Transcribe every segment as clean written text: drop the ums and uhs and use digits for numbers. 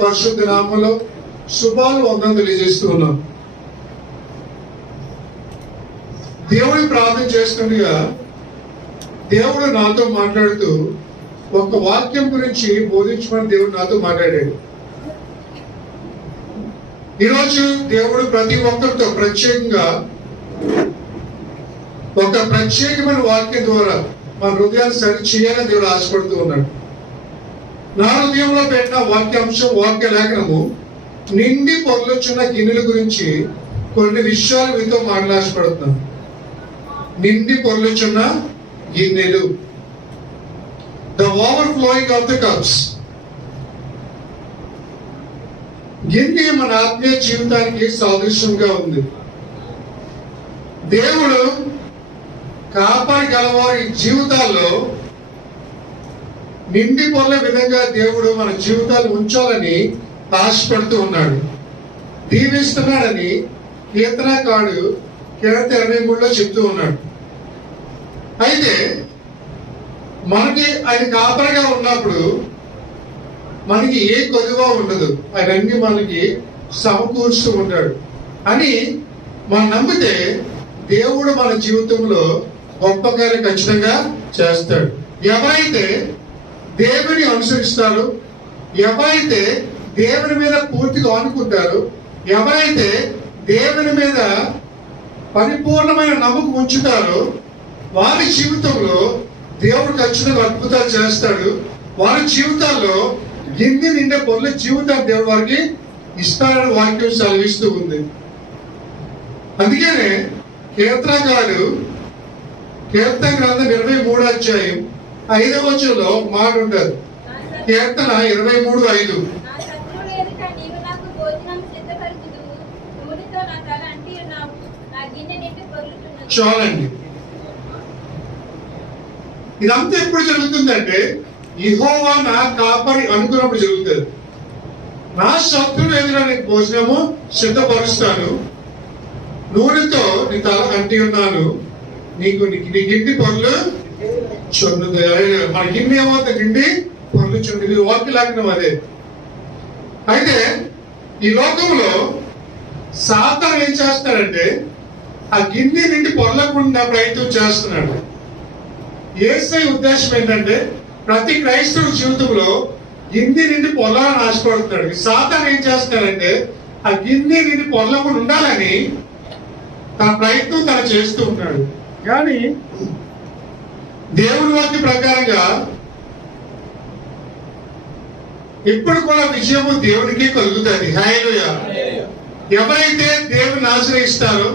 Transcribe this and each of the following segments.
పరిశుద్ధ నామములో శుభాలు వందనం తెలియజేస్తూ ఉన్నాం. దేవుడి ప్రార్థన చేస్తుండగా దేవుడు నాతో మాట్లాడుతూ ఒక వాక్యం గురించి బోధించమని దేవుడు నాతో మాట్లాడాడు. ఈరోజు దేవుడు ప్రతి ఒక్కరితో ప్రత్యేకంగా ఒక ప్రత్యేకమైన వాక్యం ద్వారా మన హృదయాన్ని సరి చేయాలని దేవుడు ఆశపడుతూ ఉన్నాడు. నా హృదయంలో పెట్టిన వాక్యాంశం, వాక్య లేఖనము నిండి పొర్లుచున్న గిన్నెల గురించి కొన్ని విషయాలు మీతో మాట్లాడపడుతున్నాను. నిండి పొర్లుచున్న గిన్నెలు, the overflowing of the cups. గిన్నె మన ఆత్మీయ జీవితానికి సాదృశ్యంగా ఉంది. దేవుడు కాపాడి గలవారి జీవితాల్లో నిండి పొర్లే విధంగా దేవుడు మన జీవితాలు ఉంచాలని ఆశపడుతూ ఉన్నాడు, దీవిస్తున్నాడని కీర్తనకారుడు కీర్తన 23లో చెప్తూ ఉన్నాడు. అయితే మనకి ఆయన కాపరిగా ఉన్నప్పుడు మనకి ఏ కొదువా ఉండదు, అవన్నీ మనకి సమకూరుస్తూ ఉంటాడు అని మనం నమ్మితే దేవుడు మన జీవితంలో గొప్ప కార్యం ఖచ్చితంగా చేస్తాడు. ఎవరైతే దేవుని అనుసరిస్తారో, ఎవరైతే దేవుని మీద పూర్తిగా అనుకుంటారో, ఎవరైతే దేవుని మీద పరిపూర్ణమైన నమ్మకం ఉంచుతారో వారి జీవితంలో దేవుడు ఖచ్చితంగా అద్భుతాలు చేస్తాడు. వారి జీవితాల్లో గిన్నె నిండే పొర్ల జీవితాన్ని దేవుడు వారికి ఇస్తాడని వాక్యం సెలవిస్తూ ఉంది. అందుకనే కీర్తనకారుడు కీర్తన గ్రంథం 23వ అధ్యాయం 5వ వచనంలో మాట ఉంటుంది. కీర్తన 23:5. చాలండి. ఇదంతా ఎప్పుడు జరుగుతుందంటే యెహోవా నా కాపరి అనుకున్నప్పుడు జరుగుతుంది. నా శత్రువు ఎదుట నీకు భోజనము సిద్ధపరుస్తాను, నూనెతో నీ తల అంటి ఉన్నాను, నీకు నీ గిన్నె పొర్లు చున్నుతాయి. మన గిన్నె ఏమవుతుంది? గిన్నె పొర్లు చుండి. వాక్య లేఖనం అదే. అయితే ఈ లోకంలో సాతాను ఏం చేస్తాడంటే ఆ గిన్నె నిండి పొర్లకుండా ప్రయత్నం చేస్తున్నాడు. యేసయ్య ఉద్దేశం ఏంటంటే ప్రతి క్రైస్తవ జీవితంలో గిన్నె నిండి పొర్లాలని ఆశపడుతున్నాడు. సాతాను ఏం చేస్తాడంటే ఆ గిన్నె నిండి పొర్లకుండా ఉండాలని తన ప్రయత్నం తను చేస్తూ ఉన్నాడు. కానీ దేవుని వాక్య ప్రకారంగా ఎప్పుడు కూడా విజయము దేవునికి కలుగుతుంది. హల్లెలూయా. ఎవరైతే దేవుని ఆశ్రయిస్తారో,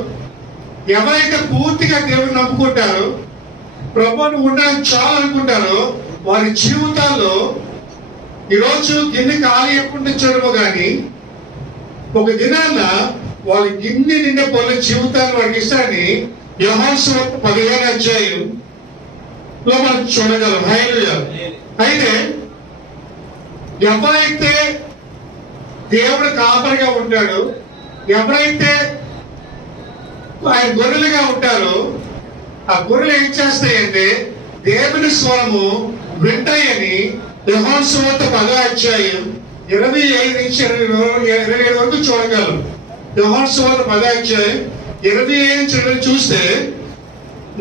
ఎవరైతే పూర్తిగా దేవుని నమ్ముకుంటారో, ప్రభువును ఉండడానికి చాలు అనుకుంటారో, వారి జీవితాల్లో ఈరోజు గిన్నె ఖాళీ ఎప్పుడు నుంచడమో కానీ ఒక దినాన్న వాళ్ళ గిన్నె నిండే పొర్ల జీవితాన్ని వారికి ఇస్తారని యోహాను సువార్త 15వ అధ్యాయంలో మనం చూడగలం. హల్లెలూయా. అయితే ఎవరైతే దేవుడు కాపరిగా ఉంటాడో, ఎవరైతే ఆయన గొర్రెలుగా ఉంటారో, ఆ గొర్రెలు ఏం చేస్తాయంటే దేవుని స్వరము వింటాయని యోహాను సువార్త 10వ అధ్యాయం 25 నుంచి 27 వరకు చూడగలం. యోహాను సువార్త 10వ అధ్యాయం 25 నుంచి 27 చూస్తే,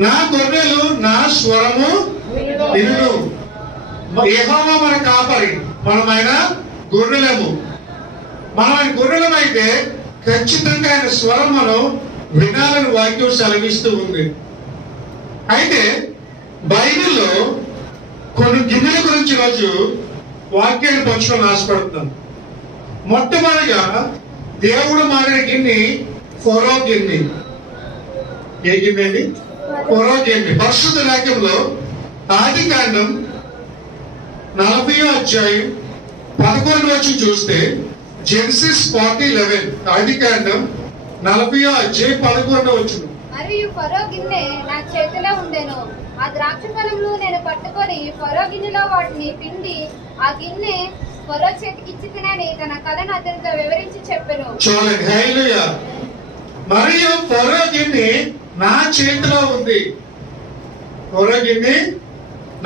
నా గొర్రెలు నా స్వరము వినును. యెహోవా మన కాపరి, మనం ఆయన గొర్రెలము. మనం ఆయన గొర్రెలమైతే ఖచ్చితంగా ఆయన స్వరం మనం వినాలని వాక్యం సెలవిస్తూ ఉంది. అయితే బైబిల్లో కొన్ని గిన్నెల గురించి రోజు వాక్యాన్ని పంచుకొని ఆశపడుతున్నాను. మొట్టమొదటిగా దేవుడు మారిన గిన్నె ఫరో గిన్నె. ఏ గిన్నె అండి? ఫరో గిన్నె. పరిశుద్ధ వాక్యంలో ఆదికాండం 40వ అధ్యాయం 11వ వచనం చూస్తే, జెనసిస్ 40:11, ఆదికాండం 40వ అధ్యాయం 11వ వచనం. మరియు ఫరో గిన్నె నా చేతిలో ఉండెను, ఆ ద్రాక్ష ఫలములు నేను పట్టుకొని ఫరో గిన్నెలో వాటిని పిండి ఆ గిన్నె ఫరో చేతికి ఇచ్చి తినని తన కథను అతనితో వివరించి చెప్పెను. చూడండి. హల్లెలూయా. మరియు ఫరో గిన్నె నా చేతిలో ఉంది. ఫరో గిన్నె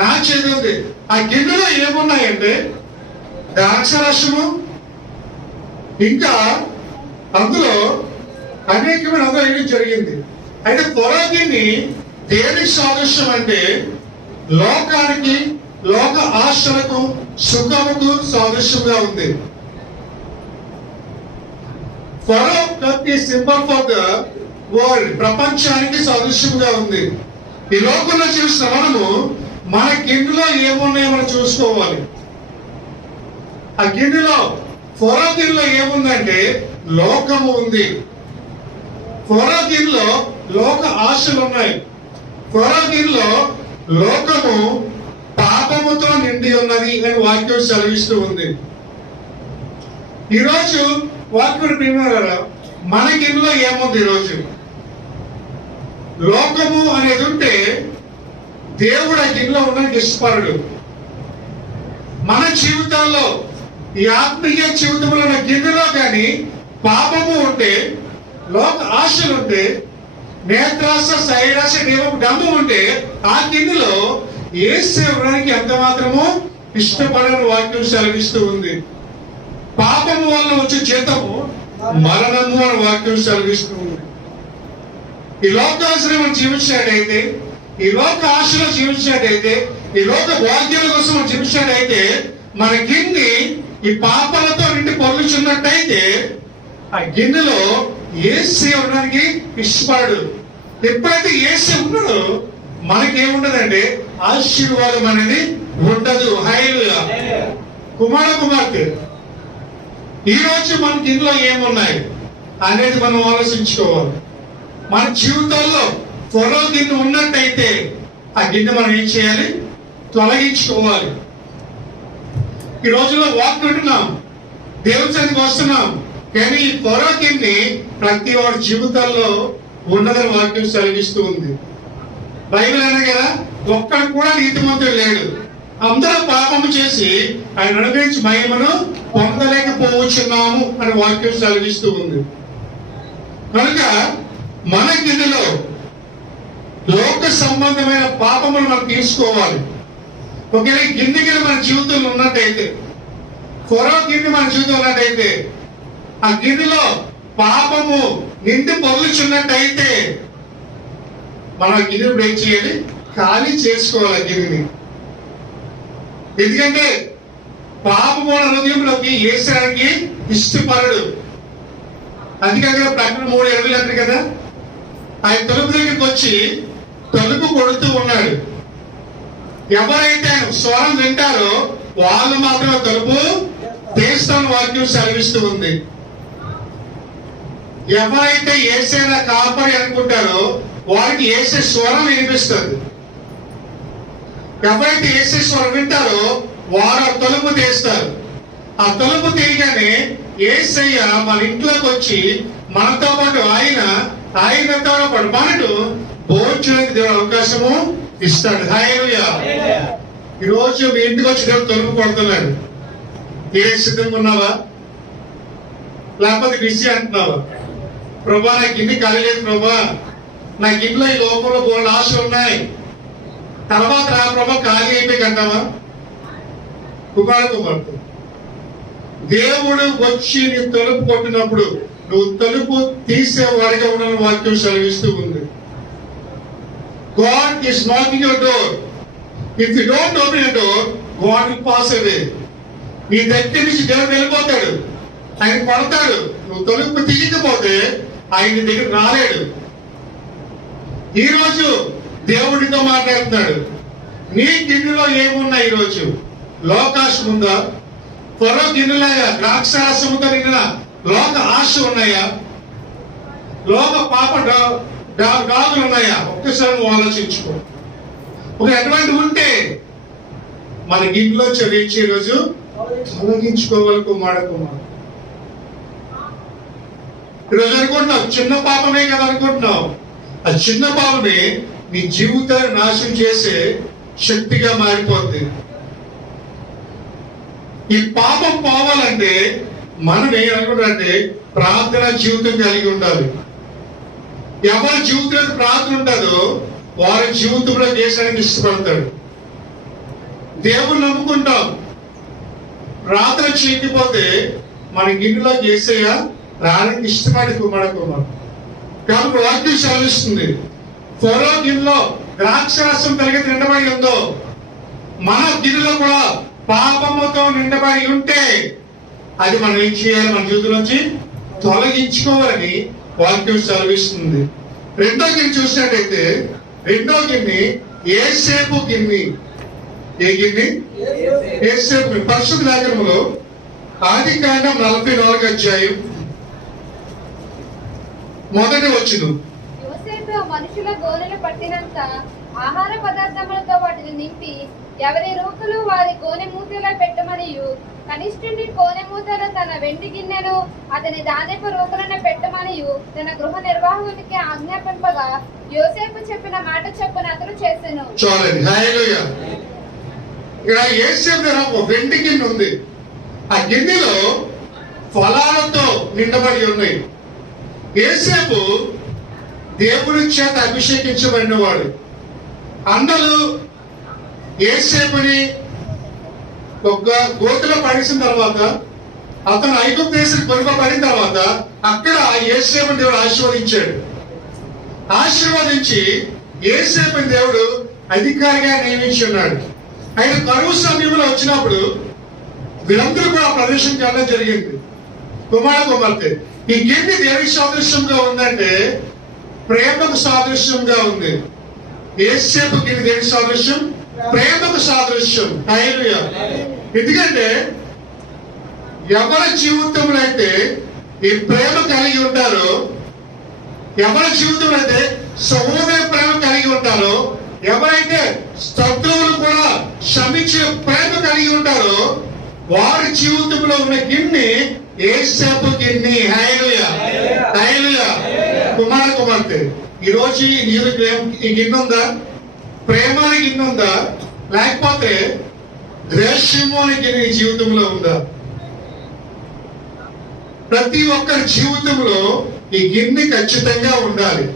నా చేతిలో ఉంది. ఆ గిన్నెలో ఏమున్నాయంటే ద్రాక్ష రసము, ఇంకా అందులో అనేకమైన అందులో వేయడం జరిగింది. అయితే పొరగిన్ని దేనికి సాదృశ్యం అంటే లోకానికి, లోక ఆశలకు, సుఖముకు సాదృశ్యంగా ఉంది. ఫరో కప్ ఈ సింబల్ ఫర్ ద వరల్డ్, ప్రపంచానికి సాదృశ్యంగా ఉంది. ఈ లోకంలో చూసిన మనము మన గిన్నెలో ఏమున్నాయో మనం చూసుకోవాలి. ఆ గిన్నెలో ఫరో గిన్నెలో ఏముందంటే లోకము ఉంది. ఫరో గిన్నెలో లోక ఆశలు ఉన్నాయి. ఫరో గిన్నెలో లోకము పాపముతో నిండి ఉన్నది అని వాక్యం సెలవిస్తూ ఉంది. ఈరోజు వాక్యం విన్నారా? మన గిన్నెలో ఏముంది? ఈరోజు లోకము అనేది ఉంటే దేవుడు ఆ గిన్నెలో ఉండడానికి ఇష్టపడడు. మన జీవితాల్లో, ఈ ఆత్మీయ జీవితంలో ఉన్న గిన్నెలో కానీ పాపము ఉంటే, లోక ఆశలు ఉంటే, నేత్రాశ, శైరాశ, డమ్ము ఉంటే ఆ గిన్నెలో యేసు ఇవ్వడానికి ఎంత మాత్రమో ఇష్టపడని వాక్యం సెలవిస్తూ ఉంది. పాపము వల్ల వచ్చే జీతము మరణము అని వాక్యం సెలవిస్తూ ఉంది. ఈ లోకాశను మనం జీవించినట్టయితే, ఈ లోక ఆశలో జీవించినట్టయితే, ఈ లోక భాగ్యాల కోసం మనం జీవించినట్టయితే, మన గిన్నె ఈ పాపాలతో నిండి పొర్లుచున్నట్టయితే ఆ గిన్నెలో యేసు ఉండడానికి ఇష్టపడడు. ఎప్పుడైతే యేసు ఉన్నాడో మనకేముండదంటే ఆశీర్వాదం అనేది ఉండదు. హల్లెలూయా. కుమార్తె, ఈ రోజు మన గిన్నెలో ఏమున్నాయి అనేది మనం ఆలోచించుకోవాలి. మన జీవితాల్లో ఫరో గిన్నె ఉన్నట్టయితే ఆ గిన్నె మనం ఏం చేయాలి? తొలగించుకోవాలి. ఈ రోజుల్లో వాక్ వింటున్నాం, దేవుని సన్నిధికి వస్తున్నాం, కానీ ఈ ఫరో గిన్నె ప్రతి వాడి జీవితాల్లో ఉన్నదని వాక్యం సెలవిస్తూ ఉంది. బైబిల్ అనే కదా, ఒక్కడు కూడా నీతిమంతుడు లేడు, అందరూ పాపము చేసి ఆయన అనుగ్రహించి మహిమను పొందలేకపోవచ్చున్నాము అని వాక్యం సెలవిస్తూ ఉంది. కనుక మన గిన్నెలో లోక సంబంధమైన పాపములు మనం తీసుకోవాలి. ఒకవేళ గిన్నె మన జీవితంలో ఉన్నట్టయితే, ఫరో గిన్నె మన జీవితంలో ఉన్నట్టయితే, ఆ గిన్నెలో పాపము నిండి పొర్లుచున్నట్టయితే మనం గిన్నె బ్రేక్ చేయాలి, ఖాళీ చేసుకోవాలి ఆ గిన్నెని. ఎందుకంటే పాపము హృదయంలోకి వేసడానికి ఇష్టపడడు. అందుకని ప్రకటన 3:20 అంటారు కదా, ఆయన తలుపు దగ్గరికి వచ్చి తలుపు కొడుతూ ఉన్నాడు. ఎవరైతే ఆయన స్వరం వింటారో వాళ్ళు మాత్రమే తలుపు తీస్తాను వాక్యం సెలవిస్తూ ఉంది. ఎవరైతే యేసయ్య కాపరి అనుకుంటారో వారికి యేసే స్వరం వినిపిస్తుంది. ఎవరైతే యేసే స్వరం వింటారో వారు ఆ తలుపు తీస్తారు. ఆ తలుపు తీయగానే యేసయ్య మన ఇంట్లోకి వచ్చి మనతో పాటు ఆయనతో పాటు మనకు భోజనానికి దేవుడు అవకాశము ఇస్తాడు. హల్లెలూయా. ఈ రోజు మీ ఇంటికి వచ్చి దేవుడు తలుపు కొడుతున్నాడు. ఏ సిద్ధంగా ఉన్నావా? లేకపోతే బిజీ అంటున్నావా? ప్రభా నాకు ఇన్ని కలిగలేదు, ప్రభా నాకు ఇంట్లో ఈ లోకంలో బోల్డ్ ఆశలు ఉన్నాయి, తర్వాత రా ప్రభా ఖాళీ అయిపోయి అంటావా? కుమార్తె, దేవుడు వచ్చి నీ తలుపు కొట్టినప్పుడు నువ్వు తలుపు తీసేవాడిగా ఉన్న వాక్యం సెలవిస్తూ ఉంది. God is knocking your door. If you don't open your door, God will pass away. నీ దగ్గర నుంచి దేవుడు వెళ్ళిపోతాడు, ఆయన కొడతాడు. నువ్వు తలుపు తీయకపోతే ఆయన దగ్గర రాలేడు. ఈ రోజు దేవుడితో మాట్లాడుతున్నాడు. నీ గిన్నెలో ఏమున్నాయి? ఈరోజు లోకాశం ఉందా? ఫరో గిన్నెలాగా ద్రాక్షారసముతో నిండిన లోక ఆశ ఉన్నాయా? లోక పాప గాజులు ఉన్నాయా? ఒక్కసారి నువ్వు ఆలోచించుకో. ఒక ఎటువంటి ఉంటే మన గిన్నెలో చదివించి ఈరోజు తొలగించుకోవాలి. కుమారుడు ఈరోజు అనుకుంటున్నావు చిన్న పాపమే కదా అనుకుంటున్నావు. ఆ చిన్న పాపమే నీ జీవితాన్ని నాశనం చేసే శక్తిగా మారిపోద్ది. ఈ పాపం పోవాలంటే మనం ఏమనుకుంటారంటే ప్రార్థన జీవితం కలిగి ఉండాలి. ఎవరి జీవితంలో ప్రార్థన ఉంటుందో వారి జీవితంలో దేశానికి ఇష్టపడతాడు. దేవుని నమ్ముకుంటాం, ప్రార్థన చేయకపోతే మన గిన్నెలో యేసయ్య రావడానికి ఇష్టపడి కుమారుడు. కాబట్టి వాక్యం సెలవిస్తుంది, ఫరో గిన్నెలో ద్రాక్షరసం కలిగి నిండబడి ఉందో మన గిన్నెలో కూడా పాపముతో నిండబడి ఉంటే అది మనం ఏం చేయాలి? మన జీవితంలోంచి తొలగించుకోవాలని వాక్యం సెలవిస్తుంది. రెండో గిన్నె చూసినట్టయితే రెండో గిన్నె యేసేపు గిన్నె. ఏ గిన్నె? యేసేపు గిన్నె. పరిశుద్ధ లేఖనంలో ఆదికాండం 44వ అధ్యాయం మొదటి వచనం. యోసేపు మనుషుల గోనెలు పట్టినంత ఆహార పదార్థములతో వాటిని నింపి ఎవరి రూపులు వారి గోనె మూతలో పెట్టమనియు కనిష్ఠుని గోనె మూతలో తన వెండి గిన్నెను అతని ధాన్యపు రూపులను పెట్టమనియు తన గృహ నిర్వాహకునికి ఆజ్ఞాపింపగా యోసేపు చెప్పిన మాట చొప్పున అతను చేసెను. చూడండి, హల్లెలూయా. ఇక్కడ యేసేపు దగ్గర ఒక వెండి గిన్నె ఉంది. ఆ గిన్నెలో ఫలాలతో నిండబడి ఉన్నాయి. యేసేపు దేవుని చేత అభిషేకించబడిన వాడు. అందరూ యేసేపుని ఒక గోతిలో పడేసిన తర్వాత అతను ఐగుప్తు దేశం కొనుగోబడిన తర్వాత అక్కడ యేసేపుని దేవుడు ఆశీర్వదించాడు. ఆశీర్వదించి యేసేపుని దేవుడు అధికారిగా నియమించి ఉన్నాడు. ఆయన కరువు సమయంలో వచ్చినప్పుడు వీరందరూ కూడా ప్రదేశంకి వెళ్ళడం జరిగింది. కుమార్తె ఈ గిన్నె దేనికి సాదృశ్యంగా ఉందంటే ప్రేమకు సాదృశ్యంగా ఉంది. యేసేపు గిన్నె దేనికి సాదృశ్యం? ప్రేమకు సాదృశ్యం. హల్లెలూయా. ఎందుకంటే ఎవరి జీవితంలో అయితే ఈ ప్రేమ కలిగి ఉంటారో, ఎవరి జీవితంలో అయితే సహోదర ప్రేమ కలిగి ఉంటారో, ఎవరైతే శత్రువులు కూడా క్షమించే ప్రేమ కలిగి ఉంటారో వారి జీవితంలో ఉన్న గిన్నె యేసేపు గిన్నె. హల్లెలూయా, హల్లెలూయా. కుమార్తె ఈ రోజు ఈ గిన్నె ఉందా? ప్రేమ అనే గిన్నె ఉందా? లేకపోతే ద్వేషము అనే గిన్నె నీ జీవితంలో ఉందా? ప్రతి ఒక్కరి జీవితంలో ఈ గిన్నె ఖచ్చితంగా ఉండాలి.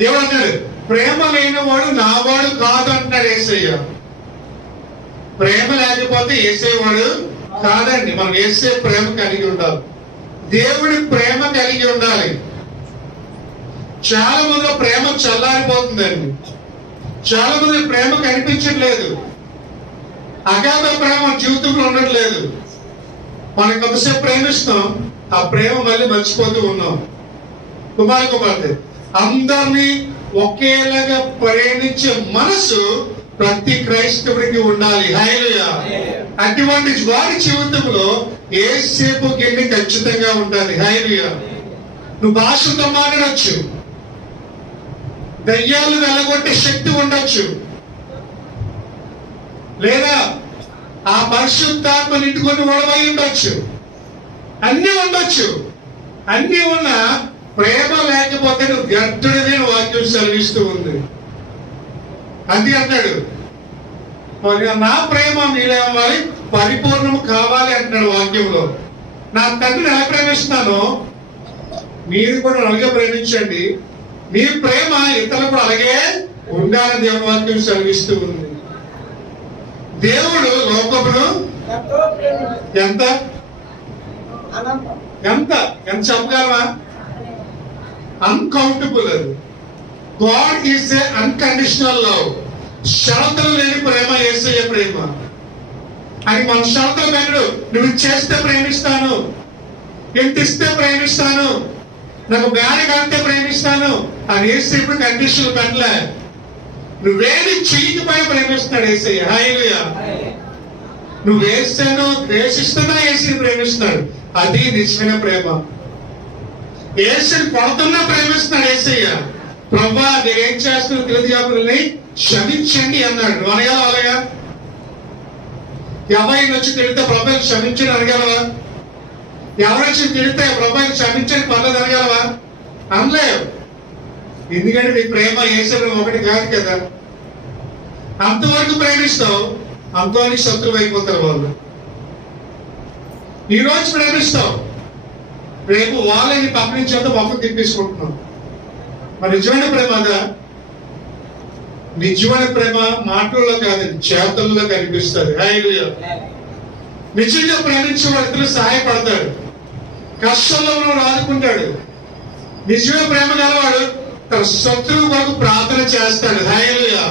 దేవుడు అన్నాడు, ప్రేమ లేనివాడు నావాడు కాదు అంటాడు యేసయ్య. ప్రేమ లేకపోతే యేసేవాడు కాదండి. మనం యేసే ప్రేమ కలిగి ఉండాలి. దేవుడి ప్రేమ కలిగి ఉండాలి. చాలా మంది ప్రేమ చల్లారిపోతుందండి. చాలా మంది ప్రేమ కనిపించట్లేదు. అగాధ ప్రేమ జీవితంలో ఉండట్లేదు. మనం కొంతసేపు ప్రేమిస్తాం, ఆ ప్రేమ మళ్ళీ మర్చిపోతూ ఉన్నాం. కుమార్తె అందరినీ ఒకేలాగా ప్రేమించే మనసు ప్రతి క్రైస్తవుడికి ఉండాలి. హల్లెలూయా. అటువంటి వారి జీవితంలో యేసేపు గిన్నె ఖచ్చితంగా ఉండాలి. హల్లెలూయా. నువ్వు భాషతో మాట్లాడొచ్చు, దయ్యాలు వెళ్ళగొట్టే శక్తి ఉండొచ్చు, లేదా ఆ పరిశుద్ధాత్మ నిండుకొని ఒడవై ఉండొచ్చు, అన్ని ఉండొచ్చు. అన్ని ఉన్న ప్రేమ లేకపోతే నువ్వు వ్యర్థుడిని వాక్యం సెలవిస్తూ ఉంది. అది అన్నాడు, నా ప్రేమ మీరేమవ్వాలి, పరిపూర్ణము కావాలి అంటున్నాడు వాక్యంలో. నా తండ్రిని ఎలా ప్రేమిస్తున్నానో మీరు కూడా అలాగే ప్రేమించండి. మీ ప్రేమ ఇతరులు కూడా అలాగే ఉండాలని దేవుని వాక్యం సెలవిస్తూ ఉంది. దేవుడు లోకమును ఎంత ఎంత ఎంత చెప్పగలవా? అన్కౌంటబుల్. అది God is a unconditional love. షరతులు లేని ప్రేమ యేసయ్య ప్రేమ. అని మన షరతులు పెట్టడు. నువ్వు చేస్తే ప్రేమిస్తాను, ఎంత ఇస్తే ప్రేమిస్తాను, నాకు గాలి కాలితే ప్రేమిస్తాను అని యేసయ్య ఇప్పుడు కండిషన్లు పెట్టలే. నువ్వేది చెయ్యకపోయి ప్రేమిస్తున్నాడు యేసయ్య. హల్లెలూయా. నువ్వు వేస్తాను ద్వేషిస్తున్నా యేసుని ప్రేమిస్తున్నాడు. అది నిజమైన ప్రేమ. యేసుని కొడుతున్నా ప్రేమిస్తున్నాడు యేసయ్య. ప్రభా నేనేం చేస్తున్నా తెలియజేయాలని క్షమించండి అన్నాడు. నువ్వు అనగలవా? అలాగా ఎవరైనా వచ్చి తిడితే ప్రభాని క్షమించండి అనగలవా? ఎవరొచ్చి తిడితే ప్రభాని క్షమించండి పర్లేదు అనగలవా? అనలేవు. ఎందుకంటే నీ ప్రేమ యేసుని ఒకటి కాదు కదా. అంతవరకు ప్రేమిస్తావు, అంతవరకు శత్రువు అయిపోతారు వాళ్ళు. ఈ రోజు ప్రేమిస్తావు, రేపు వాళ్ళని పక్క నుంచి అంతా మొక్కలు తిప్పేసుకుంటున్నాం. మరి నిజమైన ప్రేమ అదా? నిజమైన ప్రేమ మాటల్లో కాదు, చేతల్లో కనిపిస్తుంది. హల్లెలూయా. నిజంగా ప్రేమించే వాడు సహాయపడతాడు, కష్టంలో ఉన్నవాడు ఆదుకుంటాడు. నిజమే ప్రేమ గలవాడు తన శత్రువు కొరకు ప్రార్థన చేస్తాడు. హల్లెలూయా.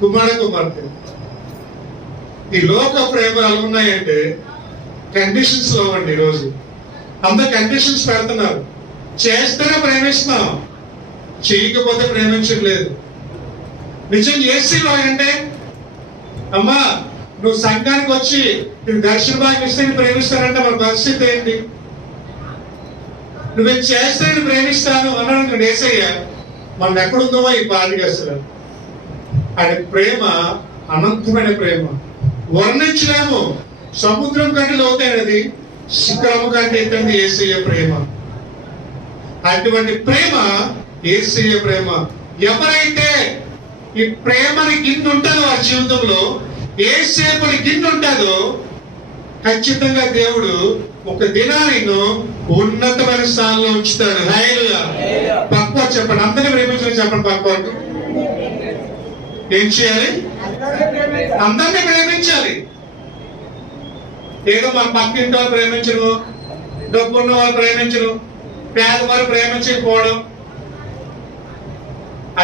కుమార్తె, ఈ లోక ప్రేమలు ఎలా ఉన్నాయంటే కండిషన్స్ లో అండి. ఈరోజు అందరు కండిషన్స్ పెడుతున్నారు. చేస్తేనే ప్రేమిస్తున్నాం, చేయకపోతే ప్రేమించట్లేదు. నిజం ఏసీలో అంటే అమ్మా నువ్వు సంఘానికి వచ్చి నువ్వు దర్శన భాగ్యం ఇస్తే నేను ప్రేమిస్తానంటే మన పరిస్థితి ఏంటి? నువ్వేం చేస్తే నేను ప్రేమిస్తాను అన్నాడు ఏసయ్య. మనం ఎక్కడుందో ఈ పాట చేస్తారు. ఆయన ప్రేమ అనంతమైన ప్రేమ, వర్ణించలేము. సముద్రం కంటే లోతైనది, శిఖరము కంటే ఎత్తంది యేసయ్య ప్రేమ. అటువంటి ప్రేమ యేసయ్య ప్రేమ. ఎవరైతే ఈ ప్రేమని గిన్నె ఉంటుందో ఆ జీవితంలో, ఏసేపుని గిన్నె ఉంటుందో ఖచ్చితంగా దేవుడు ఒక దినాన్ని ఉన్నతమైన స్థానంలో ఉంచుతాడు. హల్లెలూయా. పక్క చెప్పండి, అందరినీ ప్రేమించడం చెప్పండి. పక్క ఏం చేయాలి? అందరినీ ప్రేమించాలి. ఏదో మన పక్కింటి వాళ్ళు ప్రేమించడం, డబ్బు ఉన్న వాళ్ళు ప్రేమించడం, పేదవారు ప్రేమించకపోవడం,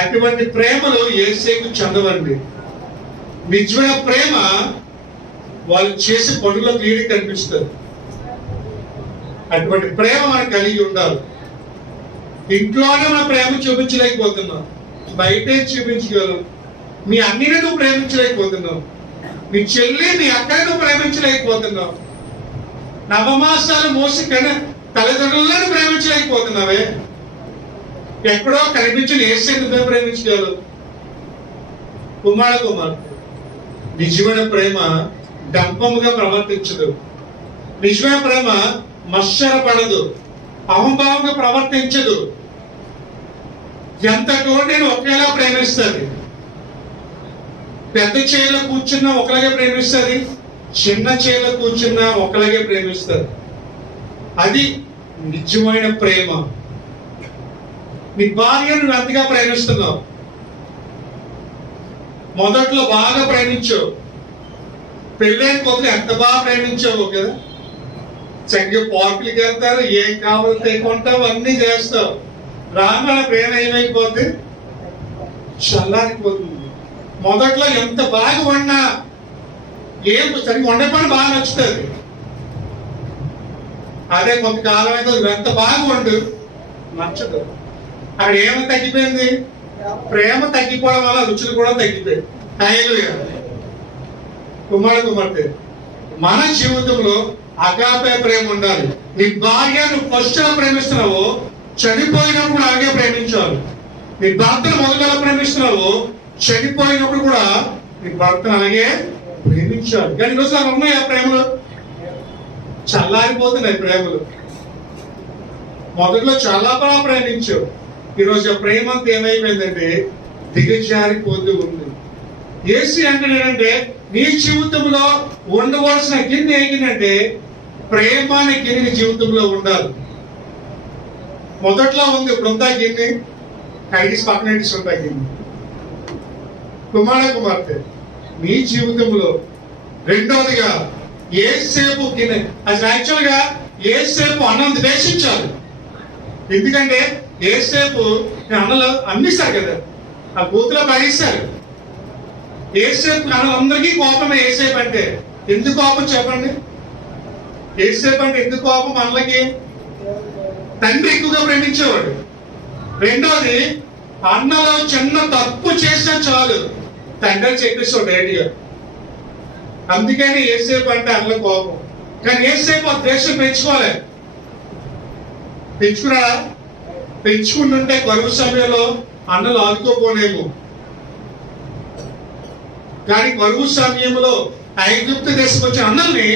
అటువంటి ప్రేమలు యేసేకు చెందవండి. నిజమైన ప్రేమ వాళ్ళు చేసే పనుల్లో క్లియర్ కనిపిస్తుంది. అటువంటి ప్రేమ మనం కలిగి ఉండాలి. ఇంట్లోనే మన ప్రేమ చూపించలేకపోతున్నాం, బయటే చూపించగలం. మీ అన్నిని నువ్వు ప్రేమించలేకపోతున్నావు, మీ చెల్లి మీ అక్కని నువ్వు ప్రేమించలేకపోతున్నావు, నవమాసాలు మోసి తల్లిదండ్రులను ప్రేమించలేకపోతున్నావే. ఎక్కడో కనిపించిన యేసుని నువ్వే ప్రేమించగలవు. కుమార్తె, నిజమైన ప్రేమ డంపముగా ప్రవర్తించదు. నిజమైన ప్రేమ మత్సరపడదు, అహంభావంగా ప్రవర్తించదు. ఎంత తోటిని ఒకేలా ప్రేమిస్తుంది. పెద్ద చేయిలో కూర్చున్నా ఒకలాగే ప్రేమిస్తుంది, చిన్న చేయిలో కూర్చున్నా ఒకలాగే ప్రేమిస్తుంది. అది నిజమైన ప్రేమ. నీ భార్యను నువ్వు ఎంతగా ప్రేమిస్తున్నావు? మొదట్లో బాగా ప్రేమించావు, పెళ్ళైన కొద్ది ఎంత బాగా ప్రేమించావు కదా. చక్కగా పార్కులకి వెళ్తారు, ఏం కావాలంటే కొంటావు, అన్ని చేస్తావు. రామల ప్రేమ ఏమైపోద్ది? చల్లారిపోతుంది. మొదట్లో ఎంత బాగా వండినా ఏం సరిగ్గా వండే పని బాగా నచ్చుతుంది. అదే కొంతకాలం అయితే ఎంత బాగా వండు నచ్చదు. అక్కడ ఏమి తగ్గిపోయింది? ప్రేమ తగ్గిపోవడం వల్ల రుచులు కూడా తగ్గిపోయాయి. హల్లెలూయా. కుమార్తె, మన జీవితంలో అగాపే ప్రేమ ఉండాలి. నీ భార్య నువ్వు ఫస్ట్ ఎలా ప్రేమిస్తున్నావో చనిపోయినప్పుడు అలాగే ప్రేమించాలి. నీ భర్తను మొదట ప్రేమిస్తున్నావో చనిపోయినప్పుడు కూడా నీ భర్తను అలాగే ప్రేమించాలి. కానీ ఈరోజు అలా ఉన్నాయి ఆ ప్రేమలు, చల్లారిపోతున్నాయి ప్రేమలు. మొదట్లో చాలా బాగా ప్రేమించావు, ఈరోజు ఆ ప్రేమ అంతా ఏమైపోయిందంటే దిగజారిపోతూ ఉంది. యేసు అంటే ఏంటంటే నీ జీవితంలో ఉండవలసిన గిన్నె ఏంటంటే ప్రేమ అనే గిన్నె జీవితంలో ఉండాలి. మొదట్లో ఉంది, ఇప్పుడు ఉందా గిన్నె? కడిగిసి పక్కన ఉంటాయి గిన్నె. కుమార్తె, నీ జీవితంలో రెండవదిగా ఏసేపు గిన్నె. అసలు యాక్చువల్ గా ఏసేపు అన్నం ద్వేషించాలి. ఎందుకంటే ఏసేపు అన్నలు అమ్మిస్తారు కదా, ఆ బూతులో పడేస్తారు. ఏసేపు అన్నలందరికీ కోపమే. ఏసేపు అంటే ఎందుకు కోపం చెప్పండి? ఏసేపు అంటే ఎందుకు కోపం? అన్నలకి తండ్రి ఎక్కువగా ప్రేమించేవాడు. రెండోది, అన్నలో చిన్న తప్పు చేసినా చాలు తండ్రి చెప్పేస్తాడు డైరెక్ట్గా. అందుకని ఏసేపు అంటే అన్నల కోపం. కానీ ఏసేపు ఆ ద్వేషం పెంచుకోలే. పెంచుకున్నాడా? పెంచుకుంటుంటే కరువు సమయంలో అన్నలు ఆదుకోపోలేము. కానీ కరువు సమయంలో ఐగుప్తు దేశం వచ్చిన అన్నల్ని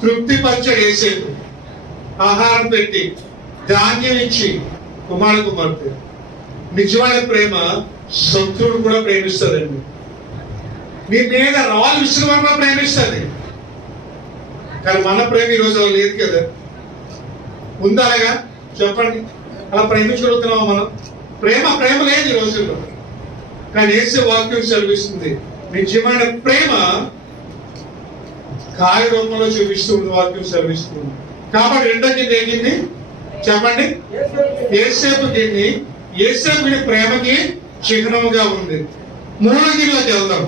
తృప్తిపరచాడు ఏసేపు. ఆహారం పెట్టి, ధాన్యం ఇచ్చి. కుమార్తె, నిజమైన ప్రేమ శత్రువును కూడా ప్రేమిస్తుందండి. నీ మీద రాళ్ళు విసురు కూడా ప్రేమిస్తుంది. కానీ మన ప్రేమ ఈరోజు అలా లేదు కదా. ఉందా అలాగా? చెప్పండి, అలా ప్రేమించగలుగుతున్నామా మనం? ప్రేమ లేదు ఈ రోజుల్లో. కానీ యేసు వాక్యం సెలవిస్తుంది, నిజమైన ప్రేమ కార్యరూపంలో చూపిస్తూ ఉంది, వాక్యం సెలవిస్తుంది. కాబట్టి రెండో గిన్నె ఏ గిన్నె చెప్పండి? యేసేపు గిన్నె. యేసేపు గిన్నె ప్రేమకి చిహ్నముగా ఉంది. మూడో గిన్నెలోకి వెళ్దాం.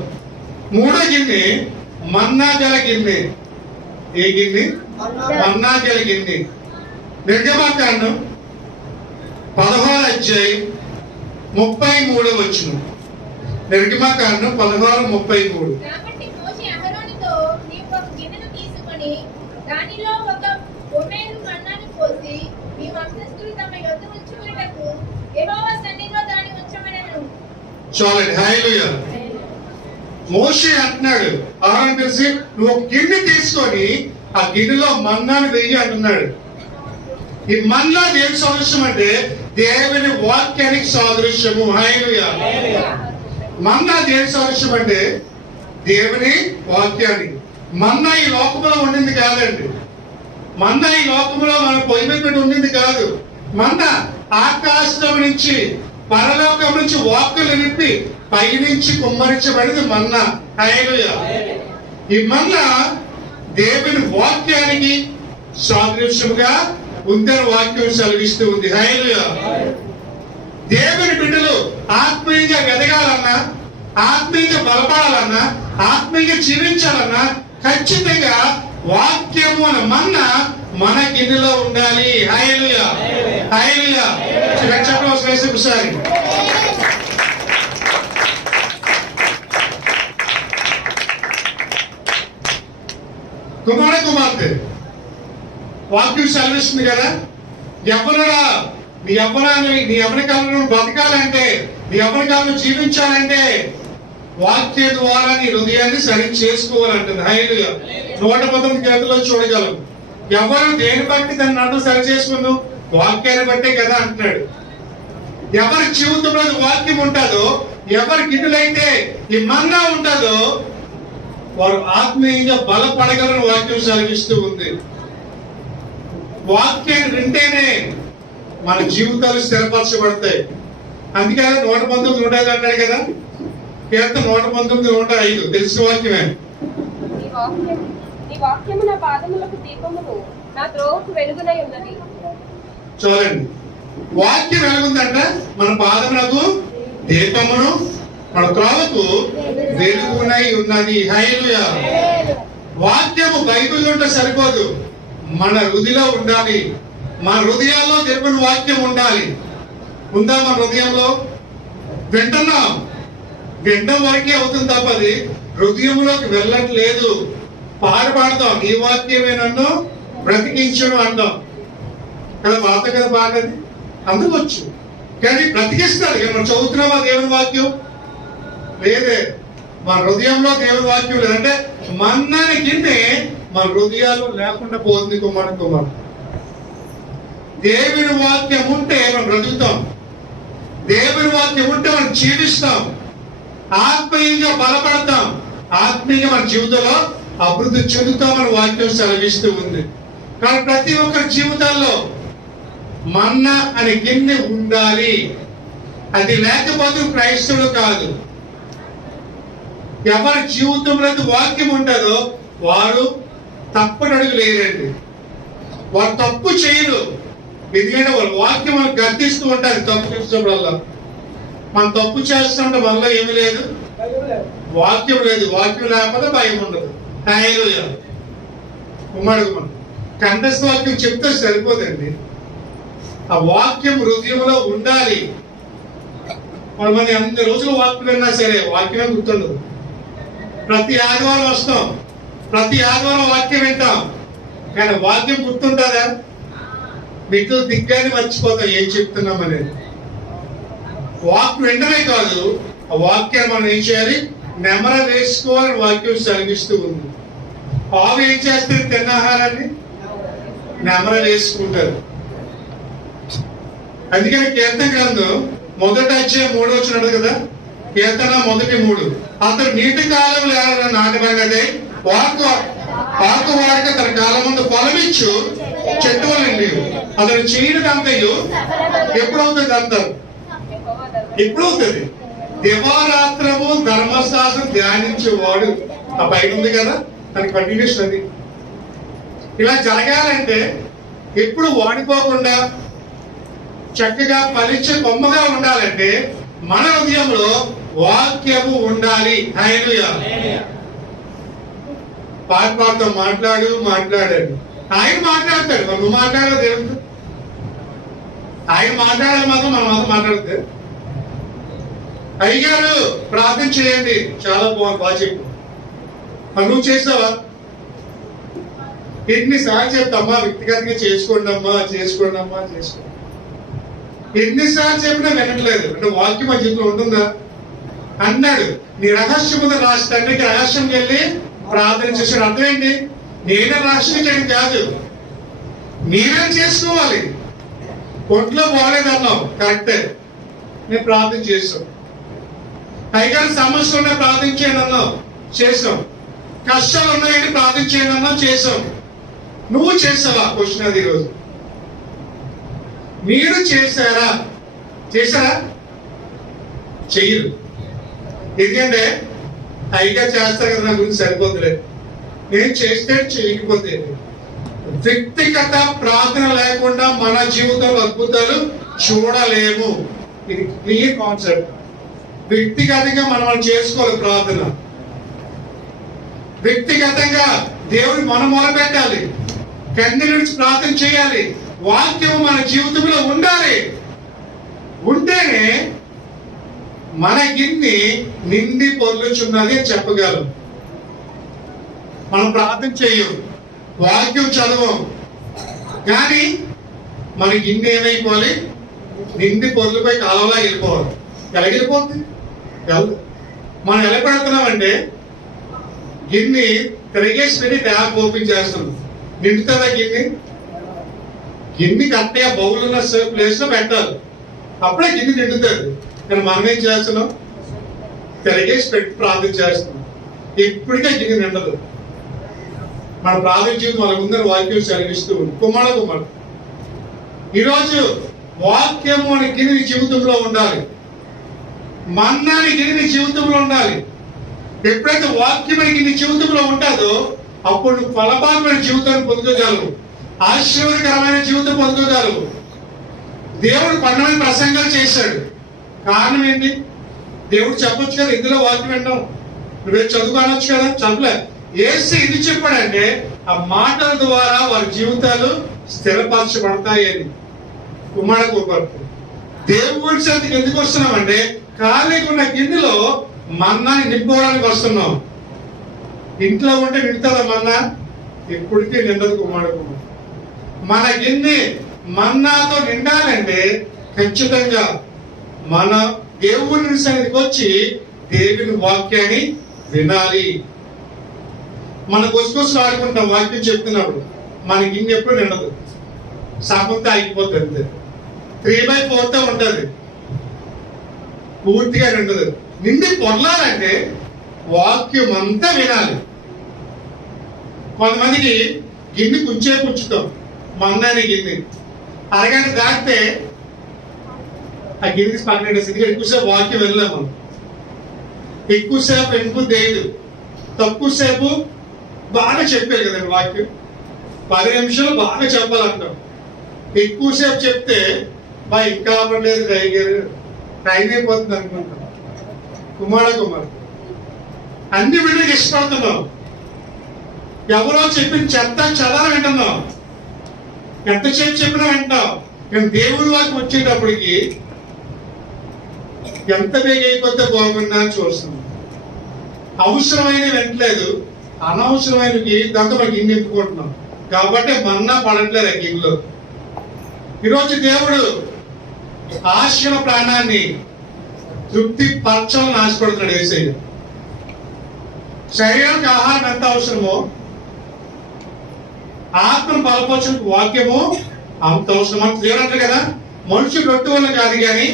మూడో గిన్నె మన్నా గల గిన్నె. ఏ గిన్నె? మన్నా గల గిన్నె. నిర్గమకాండం 16:33. నిర్గమకాండం 16:33. కాబట్టి మోషే అహరోనుతో, నీవు ఒక గిన్నెను తీసుకొని దానిలో ఒక ఒమేరు మన్నాను పోసి మీ వంశస్థులు తమ యొద్ద ఉంచుకొనుటకు యెహోవా సన్నిధిలో దాన్ని ఉంచమనెను. చాలండి. హల్లెలూయా. మోషే అంటున్నాడు అహరోను పిలిచి, నువ్వు ఒక గిన్నె తీసుకొని ఆ గిన్నెలో మన్నాను వెయ్యి అంటున్నాడు. ఈ మన్నా దేనికి సాదృశ్యం అంటే దేవుని వాక్యానికి సాదృశ్యము. హల్లెలూయా. మన్నా దేనికి సాదృశ్యం అంటే దేవుని వాక్యానికి. మన్నా ఈ లోకంలో ఉండింది కాదండి. మన్నా ఈ లోకంలో మన పొయ్యి మీద ఉండింది కాదు. మన్నా ఆకాశం నుంచి, పరలోకం నుంచి వాక్కులు నింపి పైనుంచి కుమ్మరించబడింది మన్నా. హల్లెలూయా. ఈ మన్నా దేవుని వాక్యానికి సాదృశ్యముగా ఉందని వాక్యం సెలవిస్తూ ఉంది. హల్లెలూయా. దేవుని బిడ్డలు ఆత్మీయంగా ఎదగాలన్నా, ఆత్మీయంగా బలపడాలన్నా, ఆత్మీయంగా జీవించాలన్నా ఖచ్చితంగా వాక్యము అన్న మన్నా మన గిన్నెలో ఉండాలి. హల్లెలూయా. హల్లెలూయా. చెప్పండి ఒకసారి. కుమార్తె వాక్యం సెలవిస్తుంది కదా, ఎవరురా నీ యవ్వన కాలంలో బతకాలంటే, నీ యవ్వన కాలంలో జీవించాలంటే వాక్య ద్వారా నీ హృదయాన్ని సరి చేసుకోవాలంటుంది. హల్లెలూయా. 119 గంటల్లో చూడగలం. ఎవరు దేని బట్టి దాన్ని నన్ను సరి చేసుకుందు? వాక్యాన్ని బట్టే కదా అంటున్నాడు. ఎవరి జీవితంలో వాక్యం ఉంటుందో, ఎవరి గిన్నెలైతే ఈ మన్నా ఉంటుందో వారు ఆత్మీయంగా బలపడగలని వాక్యం సెలవిస్తూ ఉంది. వాక్యాన్ని వింటేనే మన జీవితాలు స్థిరపరచబడతాయి. అందుకని 119, 105 అంటాడు కదా. కీర్తన 119, 105 తెలిసిన వాక్యమే. నీ వాక్యము నా పాదములకు దీపమును, నా త్రోవకు వెలుగునై ఉన్నది. చూడండి, వాక్యం వెలుగుందంట, మన పాదములకు దీపమును, మన త్రోవకు వెలుగునై ఉన్నది. హల్లెలూయా. వాక్యము బైబిల్ ఉంటే సరిపోదు, మన హృదయలో ఉండాలి. మన హృదయాల్లో దేవుని వాక్యం ఉండాలి. ఉందా మన హృదయంలో? వింటున్నాం, వినడం వరకే అవుతుంది తప్పది హృదయంలోకి వెళ్ళట్లేదు. పాడతాం, నీ వాక్యమే నన్ను బ్రతికించను అంటాం కదా. పాత కదా బాగది అందుకొచ్చు, కానీ బ్రతికిస్తాడు. మనం చదువుతున్నావా దేవుని వాక్యం? లేదే. మన హృదయంలో దేవుని వాక్యం లేదంటే మన్నాని గిన్నె మన హృదయాలు లేకుండా పోతుంది. కుమార్ దేవుని వాక్యం ఉంటే మనం బ్రతుకుతాం. దేవుని వాక్యం ఉంటే మనం జీవిస్తాం, ఆత్మీయంగా బలపడతాం, ఆత్మీయంగా మన జీవితంలో అభివృద్ధి చెందుతాం. మన వాక్యం సెలవిస్తూ ఉంది. కానీ ప్రతి ఒక్కరి జీవితాల్లో మన్నా అనే గిన్నె ఉండాలి. అది లేకపోతే క్రైస్తవుడు కాదు. ఎవరి జీవితంలో వాక్యం ఉంటుందో వారు తప్పనడుగు లేరండి. వారు తప్పు చేయరు. ఎందుకంటే వాళ్ళ వాక్యం మనకు గర్తిస్తూ ఉంటారు. తప్పు చేసినప్పుడల్లా మనం తప్పు చేస్తుంటే వల్ల ఏమి లేదు, వాక్యం లేదు. వాక్యం లేకపోతే భయం ఉండదు. హల్లెలూయా. ఉమ్మడుగు కంఠస్థ వాక్యం చెప్తే సరిపోదండి. ఆ వాక్యం హృదయంలో ఉండాలి. కొంతమంది అన్ని రోజులు వాక్యం విన్నా సరే వాక్యమే గుర్తుండదు. ప్రతి ఆదివారం వస్తాం, ప్రతి ఆదివారం వాక్యం వింటాం, కానీ వాక్యం గుర్తుంటుందా? మీకు దిగ్గాన్ని మర్చిపోతాం ఏం చెప్తున్నాం అనేది. వాక్యం వెంటనే కాదు, ఆ వాక్యాన్ని మనం ఏం చేయాలి? నెమర వేసుకోవాలని వాక్యం సెలవిస్తూ ఉంది. ఆవు ఏం చేస్తుంది? తిన్న ఆహారాన్ని నెమర వేసుకుంటారు. అందుకని కీర్తన గ్రంథం 1:3 కదా. కీర్తన 1:3 అతను నీటి కాలం లేకుండా నాటబడినదే వాకు వాడక తన కాలం ముందు ఫలమిచ్చు చెట్టు వల్లండి. అతను చేయడం అంతయు ఎప్పుడవుతుంది? అంటారు ఎప్పుడవుతుంది? దివారాత్రము ధర్మశాస్త్రం ధ్యానించేవాడు. ఆ పైన ఉంది కదా, దాని కంటిన్యూషన్ అది. ఇలా జరగాలంటే ఎప్పుడు వాడిపోకుండా చక్కగా ఫలించే కొమ్మగా ఉండాలంటే మన హృదయంలో వాక్యము ఉండాలి. హల్లెలూయా. పాడుతో మాట్లాడాడు. ఆయన మాట్లాడతాడు, నువ్వు మాట్లాడదు దేవుడు. ఆయన మాట్లాడాలి మాత్రం మనం మాత్రం మాట్లాడతాడు. అయ్యగారు ప్రార్థన చేయండి, చాలా బాగా చెప్పు. నువ్వు చేసావా? ఎన్నిసార్లు చెప్తామ్మా వ్యక్తిగతంగా చేసుకోండి అమ్మా. ఎన్నిసార్లు చెప్పినా వినట్లేదు. అంటే వాక్యం మా జీవితంలో ఉంటుందా అన్నాడు. నీ రహస్యం రాసి తండ్రికి రహస్యం వెళ్ళి ప్రార్థన చేసాడు. అర్థం ఏంటి? నేనే రహస్యం చేయడం కాదు, మీరే చేసుకోవాలి. ఒంట్లో బాగలేదన్నావు, కరెక్టే, నేను ప్రార్థన చేసాం. అయ్యగారు సమస్యలు ఉన్నాయి ప్రార్థన చేయండి అన్నావు, చేసాం. కష్టాలు ఉన్నాయండి ప్రార్థన చేయండి అన్నావు, చేసాం. నువ్వు చేసావా? క్వశ్చన్ అది. ఈరోజు మీరు చేశారా? చెయ్యరు. ఎందుకంటే అయ్యగారు చేస్తారు కదా, నా గురించి సరిపోతులే, నేను చేస్తే చేయకపోతే. వ్యక్తిగత ప్రార్థన లేకుండా మన జీవితంలో అద్భుతాలు చూడలేము. ఇది క్లియర్ కాన్సెప్ట్. వ్యక్తిగతంగా మనం చేసుకోవాలి ప్రార్థన. వ్యక్తిగతంగా దేవుడు మనం మొదలుపెట్టాలి, కన్ను నుంచి ప్రార్థన చేయాలి. వాక్యం మన జీవితంలో ఉండాలి. ఉంటేనే మన గిన్నె నిండి పొర్లుచున్నది అని చెప్పగలం. మనం ప్రార్థన చేయం, వాక్యం చదవం, కానీ మన గిన్నె ఏమైపోవాలి? నిండి పొర్లుపై కాలంలో వెళ్ళిపోవాలి. ఎలాగెళ్ళిపోతుంది? మనం ఎలా పెడుతున్నామంటే గిన్నె తిరిగేసి పెట్టి ట్యాప్ ఓపెన్ చేస్తున్నాం, నిండుతుందా గిన్నె కరెక్ట్గా బౌల్ ఉన్న ప్లేస్ లో పెట్టాలి, అప్పుడే గిన్నె నిండుతుంది. కానీ మనం ఏం చేస్తున్నాం? తిరిగేసి పెట్టి ప్రార్థన చేస్తున్నాం, ఇప్పటికే గిన్నె నిండదు. మన ప్రార్థన జీవితం మన ముందర వాక్యం చదివిస్తూ ఉంది. కుమ్మడ ఈరోజు వాక్యము అని గిన్నె జీవితంలో ఉండాలి, మన్నాని గిన్నె జీవితంలో ఉండాలి. ఎప్పుడైతే వాక్యమైన గిన్నె జీవితంలో ఉంటుందో అప్పుడు ఫలభాగమైన జీవితాన్ని పొందుకోగలవు, ఆశీర్వాదకరమైన జీవితం పొందుకోగలవు. దేవుడు పన్నమైన ప్రసంగాలు చేశాడు. కారణం ఏంటి? దేవుడు చెప్పొచ్చు కదా, ఇందులో వాక్యం వింటాం, నువ్వే చదువుకోనొచ్చు కదా, చదవలే. ఏసి ఇది చెప్పాడంటే ఆ మాటల ద్వారా వారి జీవితాలు స్థిరపరచబడతాయని. కుమారపడుతుంది. దేవుడి చేతికి ఎందుకు వస్తున్నామంటే ఖాళీగా ఉన్న గిన్నెలో మన్నాన్ని నింపుకోవడానికి వస్తున్నాం. ఇంట్లో ఉంటే నిండుతుందా మన్నా? ఎప్పటికీ నిండదు. కుమారుడు మన గిన్నె మన్నాతో నిండాలంటే ఖచ్చితంగా మన దేవుని సన్నిధికి వచ్చి దేవుని వాక్యాన్ని వినాలి. మన గుసగుసలు ఆడుకుంటాం వాక్యం చెప్తున్నప్పుడు, మన గిన్నె ఎప్పుడు నిండదు, సగంతో ఆగిపోతుంది. 3/4 ఉంటుంది, పూర్తిగా నిండదు. నిండి పొరలాలంటే వాక్యం అంతా వినాలి. కొంతమందికి గిన్నె ఉంచుతాం, మన్నాని గిన్నె అరగంట దాటితే ఆ గిన్నె పక్కన ఎక్కువసేపు వాక్యం వెళ్ళలేము. మనం ఎక్కువసేపు వెనుక దేదు, తక్కువసేపు బాగా చెప్పారు కదండి వాక్యం. 10 నిమిషాలు బాగా చెప్పాలంటాం. ఎక్కువసేపు చెప్తే ఇంకా అవ్వలేదు, టైం అయిపోతుంది అనుకుంటాం. కుమార్ అన్ని వీళ్ళకి ఇష్టపడుతున్నాం. ఎవరో చెప్పిన చెత్త చదవాలి వింటున్నాం, ఎంతసేపు చెప్పినా వింటాం. కానీ దేవుడి వాకి వచ్చేటప్పటికి ఎంత వేగ అయిపోతే బాగుందా అని చూస్తున్నాం. అవసరమైన వింటలేదు, అనవసరమైనవి దాంతో మనకి ఇన్ని ఎత్తుకుంటున్నాం. కాబట్టి మన్నా పడట్లేదు ఆ గిన్నెలో. ఈరోజు దేవుడు ఆశల ప్రాణాన్ని తృప్తి పరచాలని ఆశపడుతున్నాడు. యేసయ్య శరీరానికి ఆహారం ఎంత అవసరమో ఆత్మను బలపరచడానికి వాక్యము అంత అవసరం. మనకు దేవుడు కదా, మనుషులు రొట్టె వల్ల కాదు కానీ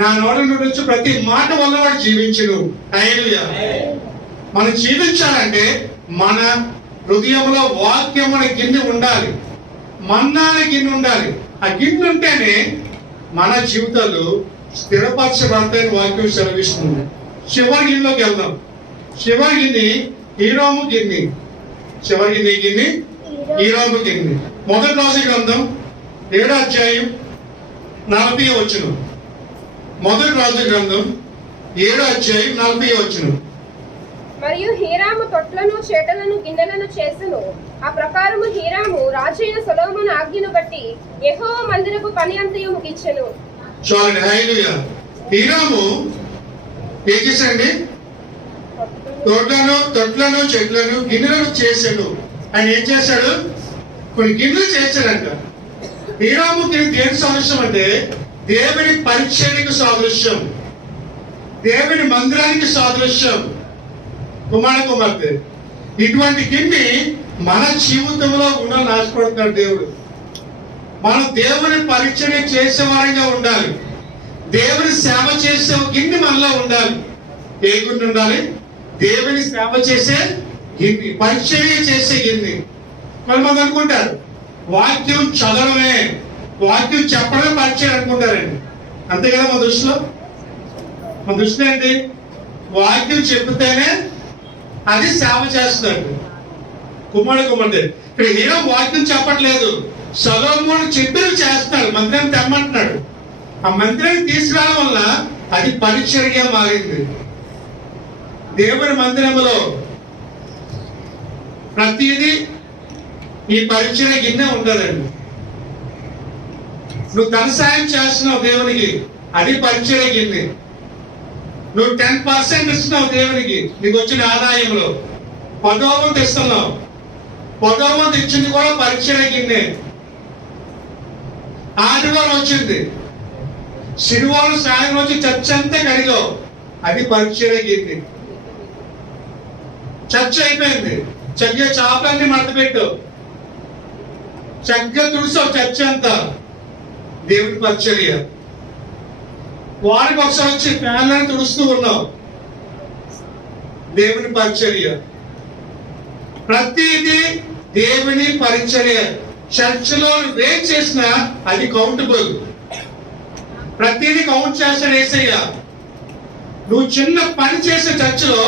నా నోటి నుండి వచ్చి ప్రతి మాట వల్ల వాడు జీవించును. హల్లెలూయా. మనం జీవించాలంటే మన హృదయంలో వాక్యం అనే గిన్నె ఉండాలి, మన్నాని గిన్నె ఉండాలి. ఆ గిన్నె ఉంటేనే మన జీవితాలు స్థిరపరచబడతాయని వాక్యం సెలవిస్తుంది. చివరి గిన్నెలోకి వెళ్దాం. చివరి గిన్నె హీరోము గిన్నె. చివరికి నీ గిన్నె హీరాము గిన్నె. మొదటి రాజు గ్రంథం 7వ అధ్యాయం 40వ వచనం. మొదటి రాజు గ్రంథం 7వ అధ్యాయం 40వ వచనం. మరియు హీరాము తొట్లను చేటలను గిన్నెలను చేసెను. ఆ ప్రకారము హీరాము రాజైన సొలొమోను ఆజ్ఞను బట్టి యెహోవా మందిరపు పని అంతయు ముగించెను. చాలండి, హల్లెలూయా. హీరాము ఏం చేశాడండి? తొట్లను చెట్లను గిన్నెలను చేశాడు. ఆయన ఏం చేశాడు? కొన్ని గిన్నెలు చేశాడంట. హీరాముకి దేని సాదృశ్యం అంటే దేవుని పరిచర్యకు సాదృశ్యం, దేవుని మందిరానికి సాదృశ్యం. కుమార్తె ఇటువంటి గిన్నె మన జీవితంలో ఉండాలని ఆశపడుతున్నాడు దేవుడు. మనం దేవుని పరిచర్య చేసేవారిగా ఉండాలి. దేవుని సేవ చేసే గిన్నె మనలో ఉండాలి. ఏ గిన్నె ఉండాలి? దేవుని సేవ చేసే గిన్నె, పరిచర్య చేసే గిన్నె. కొంతమంది అనుకుంటారు వాక్యం చదవడమే, వాక్యం చెప్పడమే పరిచయం అనుకుంటారండి. అంతే కదా మన దృష్టిలో. మన దృష్టిలో ఏంటి? వాక్యం చెబితేనే అది సేవ చేస్తున్నాడు. కుమార్తె ఇక్కడ ఏదో వాక్యం చెప్పట్లేదు, సొలొమోను చెప్పినవి చేస్తున్నాడు. మందిరాన్ని తెమ్మంటున్నాడు. ఆ మందిరాన్ని తీసుకురావడం వల్ల అది పరిచర్యగా మారింది. దేవుని మందిరంలో ప్రతిదీ ఈ పరిచర్య గిన్నె ఉంటుందండి. నువ్వు ధన సాయం చేస్తున్నావు దేవునికి, అది పరిచర్య గిన్నె. నువ్వు 10% ఇస్తున్నావు దేవునికి, నీకు వచ్చిన ఆదాయంలో 10వ వంతు ఇస్తున్నావు. 10వ వంతు ఇచ్చింది కూడా పరిచర్య గిన్నె. ఆదివారం వచ్చింది, శనివారం సాయంత్రం వచ్చి చర్చ అంతా కడిగావు, అది పరిచర్య గిన్నె. చర్చ అయిపోయింది, చక్కగా చాపలన్నీ మడత పెట్టావు, చక్కగా తుడిసావు చర్చ అంతా, దేవుని పరిచర్య. వారికి ఒకసారి వచ్చి ఫ్యాన్లను తుడుస్తూ ఉన్నావు, దేవుని పరిచర్య. ప్రతిదీ దేవుని పరిచర్య. చర్చిలో ఏం చేసినా అది కౌంటబుల్. ప్రతిదీ కౌంట్ చేస్తాడు యేసయ్య. నువ్వు చిన్న పని చేసే చర్చిలో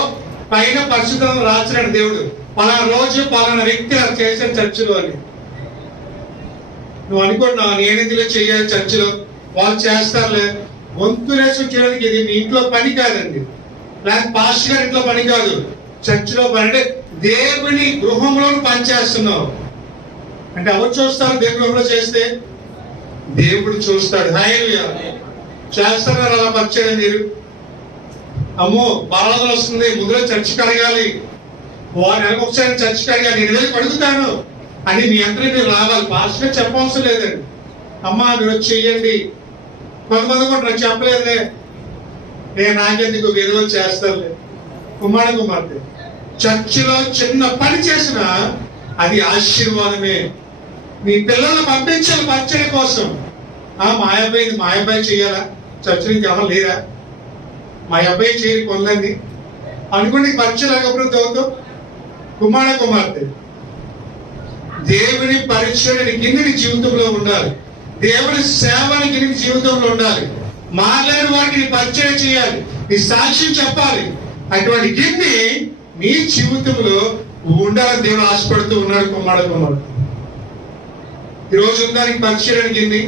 పైన పరిశుద్ధం రాస్తాడు దేవుడు, పలానా రోజు పలానా వ్యక్తి అది చేశాడు చర్చిలో అని. నువ్వు అనుకుంటున్నావు నేనేదిలో చెయ్యాలి చర్చిలో, వాళ్ళు చేస్తారులే. వంతులేసి చేయడానికి ఇది మీ ఇంట్లో పని కాదండి, లేకపోతే పాస్టర్ గారి ఇంట్లో పని కాదు, చర్చిలో పని. అంటే దేవుని గృహంలో పని చేస్తున్నావు అంటే ఎవరు చూస్తారు? దేవుని గృహంలో చేస్తే దేవుడు చూస్తాడు. హల్లెలూయా. చేస్తారు అలా పరిచయం. మీరు అమ్మో బాలదలు వస్తుంది, ముందులో చర్చి కడగాలి, నెలకు ఒకసారి చర్చి కడగాలి, నేను వెళ్ళి కడుగుతాను అని మీ అందరినీ మీరు రావాలి. పాస్టర్ చెప్పవలసిన లేదండి. అమ్మా మీరు వచ్చి చెయ్యండి. కొంతమంది కూడా నాకు చెప్పలేదే, నేను నాకెందుకు వేరే వాళ్ళు చేస్తానులే. కుమార్తె చర్చిలో చిన్న పని చేసినా అది ఆశీర్వాదమే. మీ పిల్లల్ని పంపించాలి పరిచయ కోసం. మా అబ్బాయి చెయ్యాలా? చర్చలకి ఎవరు లేరా? మా అబ్బాయి చేయని పనులన్నీ అనుకుని పరిచయం లేకపోతే చదువుతావు. కుమార్తె దేవుని పరిచయని గిన్నెని జీవితంలో ఉండాలి, దేవుని సేవని గిన్నె జీవితంలో ఉండాలి. మాట్లాడిన వారికి పరిచయం చేయాలి, నీ సాక్ష్యం చెప్పాలి. అటువంటి గిన్నె నీ జీవితంలో ఉండాలని దేవుడు ఆశపడుతూ ఉన్నాడు. కుమారుడు ఈరోజు ఉందా నీకు పరిచయం గిన్నె?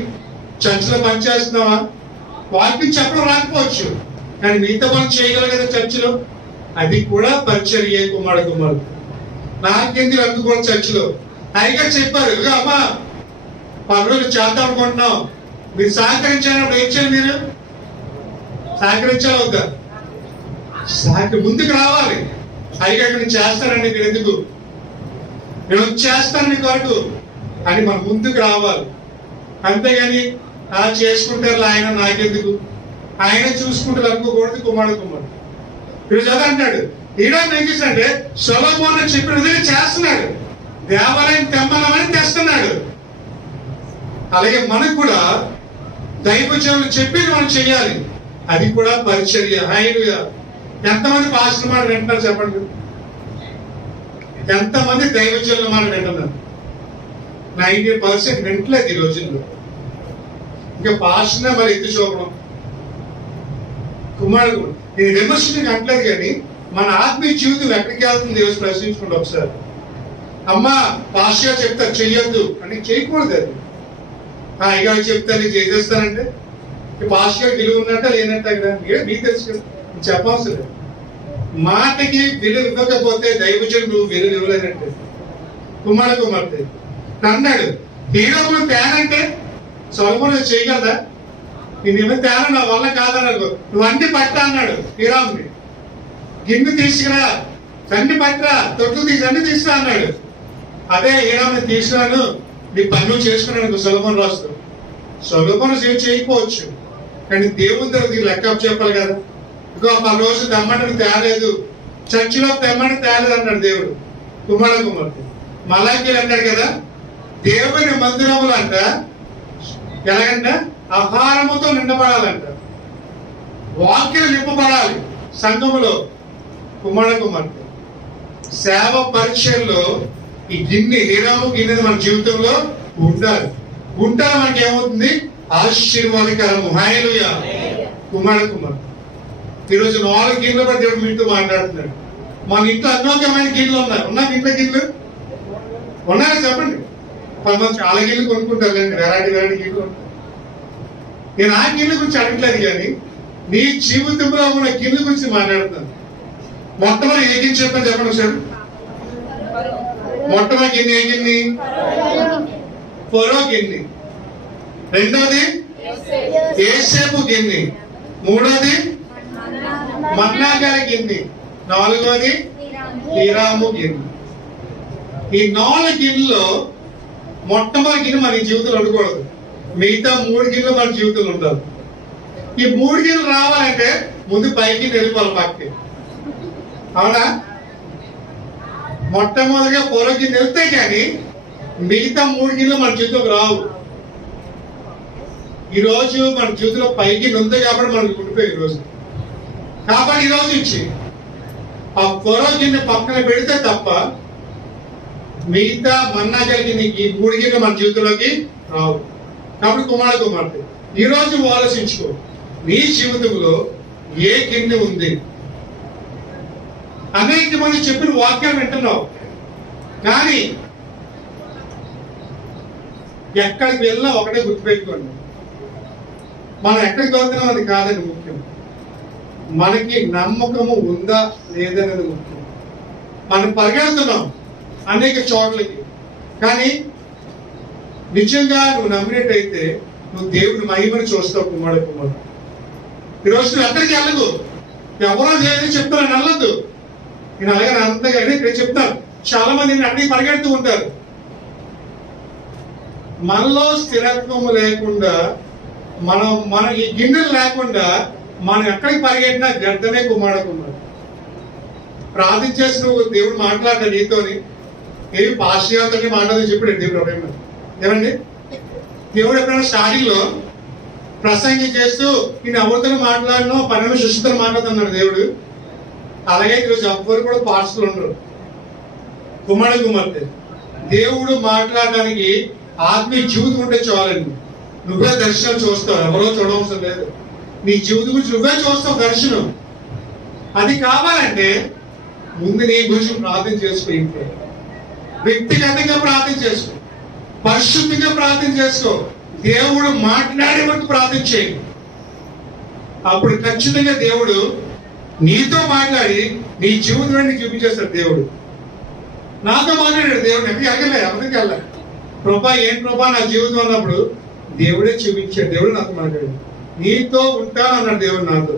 చర్చిలో పనిచేస్తున్నావా? వాక్యం చెప్పడం రాకపోవచ్చు, కానీ మిగతా పని చేయగలరు కదా చర్చిలో, అది కూడా పరిచర్యే. కుమారుడు నాకెందుకు అందుకోవాలి చర్చిలో? అయ్యగారు చెప్పారు, అమ్మా 10 రోజులు చేద్దాం అనుకుంటున్నాం, మీరు సహకరించాలన్నప్పుడు ఏం చేయాలి? మీరు సహకరించాలి వద్దా? ముందుకు రావాలి. అయ్యగారు నేను చేస్తానండి, మీరు ఎందుకు, నేను చేస్తాను మీ కొరకు అని మనం ముందుకు రావాలి. అంతేగాని అలా చేసుకుంటారు ఆయన, నాకెందుకు, ఆయన చూసుకుంటారు అనుకోకూడదు. కుమారుడు ఈరోజు అదే అంటాడు. ఈరోజు ఏం చేశాడంటే సొలొమోను చెప్పిన విధంగా చేస్తున్నాడు, దేవాలయం తెమ్మనమని తెస్తున్నాడు. అలాగే మనకు కూడా దైవజనులు చెప్పి మనం చేయాలి, అది కూడా పరిచర్య. హల్లెలూయా. ఎంతమంది పాస్టర్ మాట వింటున్నారు చెప్పండి? ఎంతమంది దైవజనుల మాట వింటున్నారు? 90% వింటలేదు ఈ రోజుల్లో. ఇంకా పాస్టర్నే మరి ఎత్తి చూపడం. కుమారుడు నేను విమర్శించడానికి అంటలేదు, కానీ మన ఆత్మీయ జీవితం ఎక్కడికి వెళ్తుంది ఈరోజు ప్రశ్నించుకోండి ఒకసారి. అమ్మా పాస్టర్ చెప్తారు చెయ్యొద్దు అని చేయకూడదు. అది హాయిగా చెప్తాను చేసేస్తానంటే పాస్టర్ విలువ ఉన్నట్ట లేనట్ట కదా మీకు తెలుసు కదా, చెప్పవలసిన లేదు. మాటకి విలువ ఇవ్వకపోతే దైవజనుడు నువ్వు విలువ ఇవ్వలేనంటే. కుమార్తె అన్నాడు హీరోను తేనంటే సొలొమోను చేయగలదా, నేనేమో తేన నా వల్ల కాదన్నాడు. నువ్వు అన్ని పట్టా అన్నాడు హీరాముని. గిన్నె తీసుకురా, అన్ని పట్టరా, తొట్టు తీసి అన్ని తీసుకురా అన్నాడు. అదే హీరాముని తీసుకురాను, నీ పన్ను చేసుకున్నాను సొలొమోను రాస్తాడు. సొలొమోను చేయకపోవచ్చు, కానీ దేవుని దగ్గర లెక్క చెప్పాలి కదా. ఇంకో ఆ రోజు తెమ్మని తేలేదు, చర్చిలో తెమ్మని తేలేదు అన్నాడు దేవుడు. కుమార్తె మలాకీలు అంటాడు కదా, దేవుని మందిరములు అంట ఎలాగంట ఆహారముతో నిండబడాలంట, వాక్యం నింపబడాలి సంఘములో. కుమార్తె సేవ పరిచయంలో ఈ హీరాము గిన్నె మన జీవితంలో ఉండాలి. ఉంటారు మనకి ఏమవుతుంది, ఆశీర్వాదకరము. హల్లెలూయా. కుమార్తె ఈరోజు 4 గిన్నెలు బట్టి దేవుడు మీతో మాట్లాడుతున్నాడు. మన ఇంట్లో అన్యోగ్యమైన గిన్నెలు ఉన్నాయి. ఉన్నాయి ఇంట్లో గిన్నెలు ఉన్నాయా చెప్పండి. కొంతమంది చాలా గిన్నెలు కొనుక్కుంటారు కానీ వెరైటీ గిన్నెలు. నేను ఆ గిన్నెల గురించి అడగట్లేదు, కానీ నీ జీవితంలో ఉన్న గిన్నెల గురించి మాట్లాడుతున్నాను. మొట్టమొదటి ఏ గిన్నె చెప్పని చెప్పండి సార్. మొట్టమొదటి గిన్నె ఏ గిన్నె? ఫరో గిన్నె. రెండోది యోసేపు గిన్నె. మూడోది మన్నా గారి గిన్నె. నాలుగోది హీరాము గిన్నె. ఈ 4 గిన్నెలో మొట్టమొదటి గిన్నె మన జీవితంలో ఉండకూడదు, మిగతా 3 గిన్నెలు మన జీవితంలో ఉండాలి. ఈ 3 గిన్నెలు రావాలంటే ముందు పైకి వెళ్ళిపోవాలి పక్కకి, అవునా? మొట్టమొదటిగా పొర గిన్నె వెళ్తే కానీ మిగతా 3 గిన్నెలు మన జీవితంలోకి రావు. ఈ రోజు మన జీవితంలో పైకి ఉంది కాబట్టి మనకు ఉండిపోయి ఈరోజు. కాబట్టి ఈరోజు నుంచి ఆ పొర గిన్నె పక్కన పెడితే తప్ప మిగతా మన్నా కలిగిన ఈ 3 గిన్నెలు మన జీవితంలోకి రావు. కాబట్టి కుమార్తె ఈ రోజు ఆలోచించుకో, నీ జీవితంలో ఏ గిన్నె ఉంది? అనేక మంది చెప్పిన వాక్యాలు వింటున్నావు, కానీ ఎక్కడికి వెళ్ళినా ఒకటే గుర్తుపెట్టుకోండి, మనం ఎక్కడికి వెళ్తున్నాం అది కాదని ముఖ్యం, మనకి నమ్మకము ఉందా లేదనేది ముఖ్యం. మనం పరిగెడుతున్నాం అనేక చోట్లకి, కానీ నిజంగా నువ్వు నమ్మినట్టయితే నువ్వు దేవుని మహిమను చూస్తావు. కుమార్తె ఈరోజు నువ్వు ఎక్కడికి వెళ్ళదు, ఎవరో దేవుని చెప్తాను వెళ్ళొద్దు. నేను అలాగే అంతగానే ఇక్కడ చెప్తాను, చాలా మంది అక్కడికి పరిగెడుతూ ఉంటారు. మనలో స్థిరత్వం లేకుండా, మన ఈ గిన్నెలు లేకుండా మనం ఎక్కడికి పరిగెట్టినా వ్యర్థమే. కుమార్తె ప్రార్థన చేసి నువ్వు దేవుడు మాట్లాడ్డా నీతోని, ఏమి పాశ్చాత్తో మాట్లాడదని చెప్పాడు దేవుడు. ఏమండి, దేవుడు ఎప్పుడైనా స్టార్టింగ్ లో ప్రసంగం చేస్తూ నేను ఎవరితో మాట్లాడినో 12 శిష్యులతో మాట్లాడుతున్నాడు దేవుడు. అలాగే ఈరోజు ఎవ్వరు కూడా పాస్టర్లు ఉండరు. కుమార్తె దేవుడు మాట్లాడడానికి ఆత్మీయ జీవితం ఉంటే చాలండి. నువ్వే దర్శనం చూస్తావు, ఎవరో చూడవలసిన లేదు. నీ జీవితం గురించి నువ్వే చూస్తావు దర్శనం. అది కావాలంటే ముందు నీ గురించి ప్రార్థన చేసుకో, ఇంట్లో వ్యక్తిగతంగా ప్రార్థన చేసుకో, పరిశుద్ధిగా ప్రార్థన చేసుకో, దేవుడు మాట్లాడే వరకు ప్రార్థన చేయండి. అప్పుడు ఖచ్చితంగా దేవుడు నీతో మాట్లాడి నీ జీవితాన్ని చూపించేస్తాడు. దేవుడు నాతో మాట్లాడాడు. దేవుడు ఎవరికి వెళ్ళా ప్రభా ఏం ప్రభా నా జీవితం అన్నప్పుడు దేవుడే చూపించాడు. దేవుడు నాతో మాట్లాడాడు. నీతో ఉంటాను అన్నాడు దేవుడు, నాతో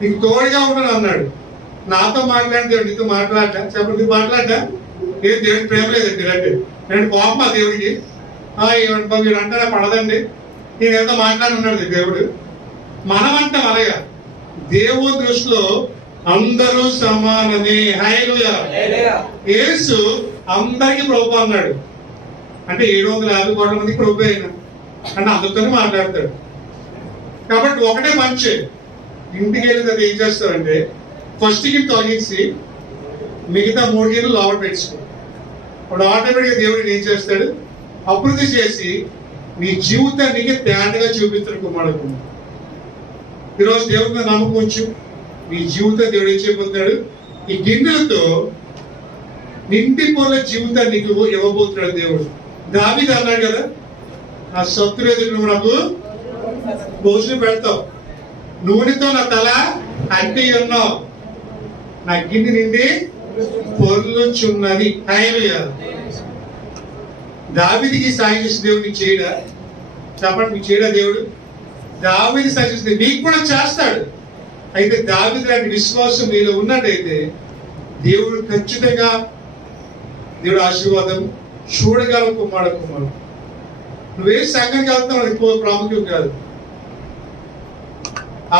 నీకు తోడుగా ఉంటాను అన్నాడు. నాతో మాట్లాడిన దేవుడు నీతో మాట్లాడ్డా? చెప్పండి, నీకు మాట్లాడ్డా? ఏ దేవుడికి ప్రేమ లేదండి అంటే నేను కోపం ఆ దేవుడికి వీడు అంటే నాకు పడదండి, నేను ఏదో మాట్లాడున్నాడు దేవుడు. మనమంటాం అలాగా, దేవుడి దృష్టిలో అందరూ సమానమే. హల్లెలూయా. యేసు అందరికి ప్రభు అన్నాడు అంటే 750 కోట్ల మందికి ప్రభు అయినా అంటే అందరితోనే మాట్లాడతాడు. కాబట్టి ఒకటే మంచి ఇంటికి వెళ్ళి అది ఏం చేస్తారంటే ఫస్ట్ కి తొలగించి మిగతా 3 గిన్నెలు లోపల పెట్టుకో. ఇప్పుడు ఆటోమేటిక్గా దేవుడిని ఏం చేస్తాడు, అభివృద్ధి చేసి నీ జీవితానికి తేటగా చూపిస్తాడు. కుమారుడు ఈరోజు దేవుడి మీద నమ్మకం ఉంచు, నీ జీవితం దేవుడు ఏం చేయబోతున్నాడు. ఈ గిన్నెలతో నిండి పొరల జీవితాన్ని నీకు ఇవ్వబోతున్నాడు దేవుడు. దావీదు అన్నాడు కదా, నా శత్రు ఎదురు నువ్వు నాకు భోజనం పెడతావు, నూనెతో నా తల అంటి ఉన్నావు, నా గిన్నె నిండి పొర్లుచున్నది. హల్లెలూయా. దావీదుకి సాయం చేసిన దేవుడు నీకు చేయడా? చెప్పండి, మీకు చేయడా దేవుడు? దావీదు సాయం చేసిన నీకు కూడా చేస్తాడు. అయితే దావీదు లాంటి విశ్వాసం మీలో ఉన్నట్టయితే దేవుడు ఖచ్చితంగా దేవుడు ఆశీర్వాదం చూడగల కుమారుడు. నువ్వే సంఘానికి వెళ్తావు అది ప్రాముఖ్యం కాదు.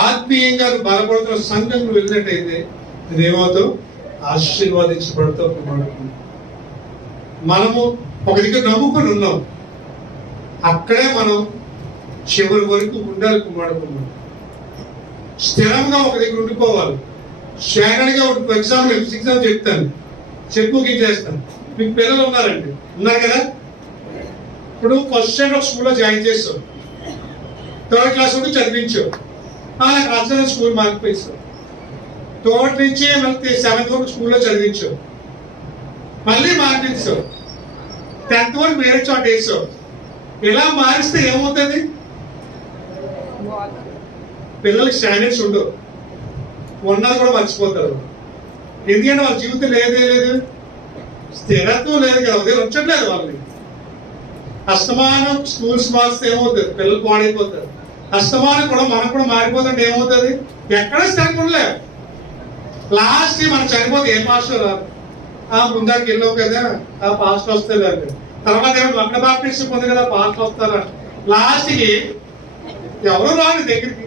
ఆత్మీయంగా బలపడుతున్న సంఘం నువ్వు వెళ్ళినట్టయితే నువ్వేమవుతావు? ఆశీర్వాదించబడతావు కుమారుడు. మనము ఒక దగ్గర నమ్ముకొని ఉన్నాం, అక్కడే మనం చివరి వరకు ఉండాలి కుమారుడు. స్థిరంగా ఒక దగ్గర ఉండిపోవాలి. స్టాండర్డ్గా ఎగ్జామ్ చెప్తాను, ముగించేస్తాను. మీకు పిల్లలు ఉన్నారండి, ఉన్నారు కదా. ఇప్పుడు ఫస్ట్ స్టాండర్డ్ స్కూల్లో జాయిన్ చేస్తావు, థర్డ్ క్లాస్ వరకు చదివించావు, నాకు నచ్చిన స్కూల్ మారిపోయిస్తావు. థర్డ్ నుంచి మళ్ళీ 7th వరకు స్కూల్లో చదివించావు, మళ్ళీ మార్పించావు, 10th వరకు వేరే చోట వేసావు. ఇలా మారిస్తే ఏమవుతుంది? పిల్లలకి స్టాండర్డ్స్ ఉండవు, ఉన్నది కూడా మర్చిపోతారు. ఎందుకంటే వాళ్ళ జీవితం లేదే లేదు, స్థిరత్వం లేదు కదా, ఉదయం ఉంచట్లేదు వాళ్ళని. అస్తమానం స్కూల్స్ మారిస్తే ఏమవుతుంది? పిల్లలు పాడైపోతారు. అస్తమానం కూడా మనం కూడా మారిపోతుంటే ఏమవుతుంది? ఎక్కడ స్థిరంగా ఉండలేదు. లాస్ట్ మనం చనిపోతే ఏ పాస్టర్ రాదు, ముందాకి వెళ్ళావు కదా, ఆ పాస్టర్ వస్తారు. తర్వాత అక్కడ బాప్టిస్ట్ పొంది కదా, పాస్టర్ వస్తారా. లాస్ట్కి ఎవరు రాదు దగ్గరికి,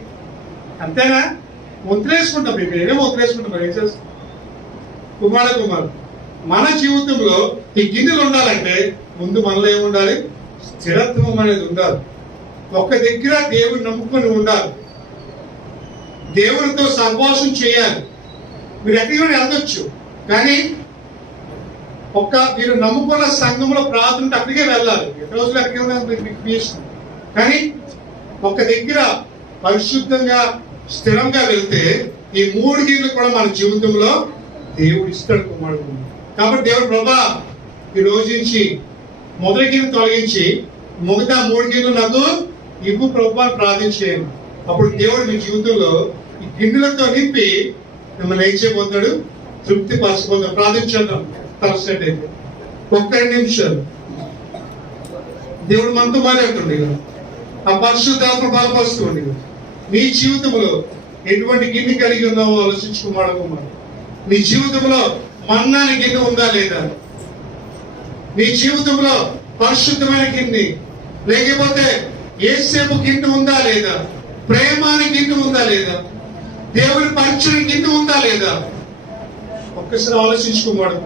అంతేనా? ముద్రేసుకుంటాం. మేము ఏమేమి ముద్రేసుకుంటాం, ఏం చేస్తాం? కుమార్ మన జీవితంలో ఈ గిన్నెలు ఉండాలంటే ముందు మనలో ఏముండాలి? స్థిరత్వం అనేది ఉండాలి. ఒక్క దగ్గర దేవుని నమ్ముకొని ఉండాలి, దేవునితో సంభాషణ చేయాలి. మీరు ఎక్కడికి వెళ్ళొచ్చు, కానీ మీరు నమ్ముకున్న సంఘంలో ప్రార్థన అక్కడికే వెళ్ళాలి. రోజులు ఎక్కడికి, కానీ ఒక దగ్గర పరిశుద్ధంగా స్థిరంగా వెళ్తే ఈ 3 గిన్నెలు కూడా మన జీవితంలో దేవుడు ఇస్తాడు కుమారుడు. కాబట్టి దేవుడు ప్రభా ఈ రోజు నుంచి మొదటి గిన్నె తొలగించి మిగతా 3 గిన్నెలు నాకు ఇవ్వు ప్రభు అని ప్రార్థించేయండి. అప్పుడు దేవుడు మీ జీవితంలో ఈ గిన్నెలతో నింపి మిమ్మల్ని ఏం చేయబోతాడు? తృప్తి పరచబోతాడు. ప్రార్థించేద్దాం తలసెట్ అయితే 1-2 నిమిషాలు. దేవుడు మనతో మాట్లాడుతుండే కదా, ఆ పరిశుద్ధాత్మ బలపరుస్తుంది. నీ జీవితంలో ఎటువంటి గిన్నె కలిగి ఉన్నావో ఆలోచించుకోమాడు. నీ జీవితంలో మన్నాని గిన్నె ఉందా లేదా? నీ జీవితంలో పరిశుద్ధమైన గిన్నె, లేకపోతే యేసేపు గిన్నె ఉందా లేదా? ప్రేమాని గిన్నె ఉందా లేదా? దేవుని పరిచయం గిన్నె ఉందా లేదా? ఒక్కసారి ఆలోచించుకోమాడు.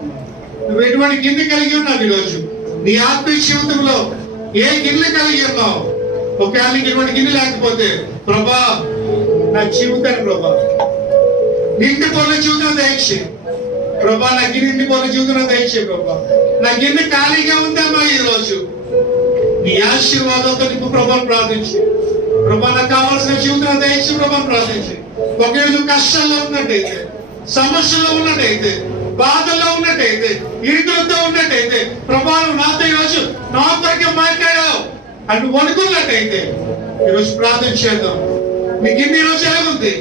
నువ్వు ఎటువంటి గిన్నె కలిగి ఉన్నావు ఈరోజు? నీ ఆత్మీయ జీవితంలో ఏ గిన్నె కలిగి ఉన్నావు? ఒకవేళ నీకు ఇటువంటి గిన్నె లేకపోతే ప్రభా నా జీవితాన్ని ప్రభా నిండి పొరల జీవితం దయచే ప్రభా, నా గిన్నె పొరల జీవితం దయచే ప్రభా. నా గిన్నె ఖాళీగా ఉందమ్మా ఈరోజు, నీ ఆశీర్వాదంతో నీకు ప్రభావం ప్రార్థించి ప్రభా నాకు కావాల్సిన జీవితం దయచి ప్రభావం ప్రార్థించి. ఒకవేళ నువ్వు కష్టాల్లో ఉన్నట్టయితే, సమస్యలో ఉన్నట్టయితే, బాధల్లో ఉన్నట్టయితే, ఇరుకులతో ఉన్నట్టయితే ప్రభా నాతో ఈరోజు నా కొరకే మాట్లాడావు అని వణుకున్నట్టయితే ఈరోజు ప్రార్థన చేద్దాం. నీకు ఇన్ని రోజు ఎలాగుంది?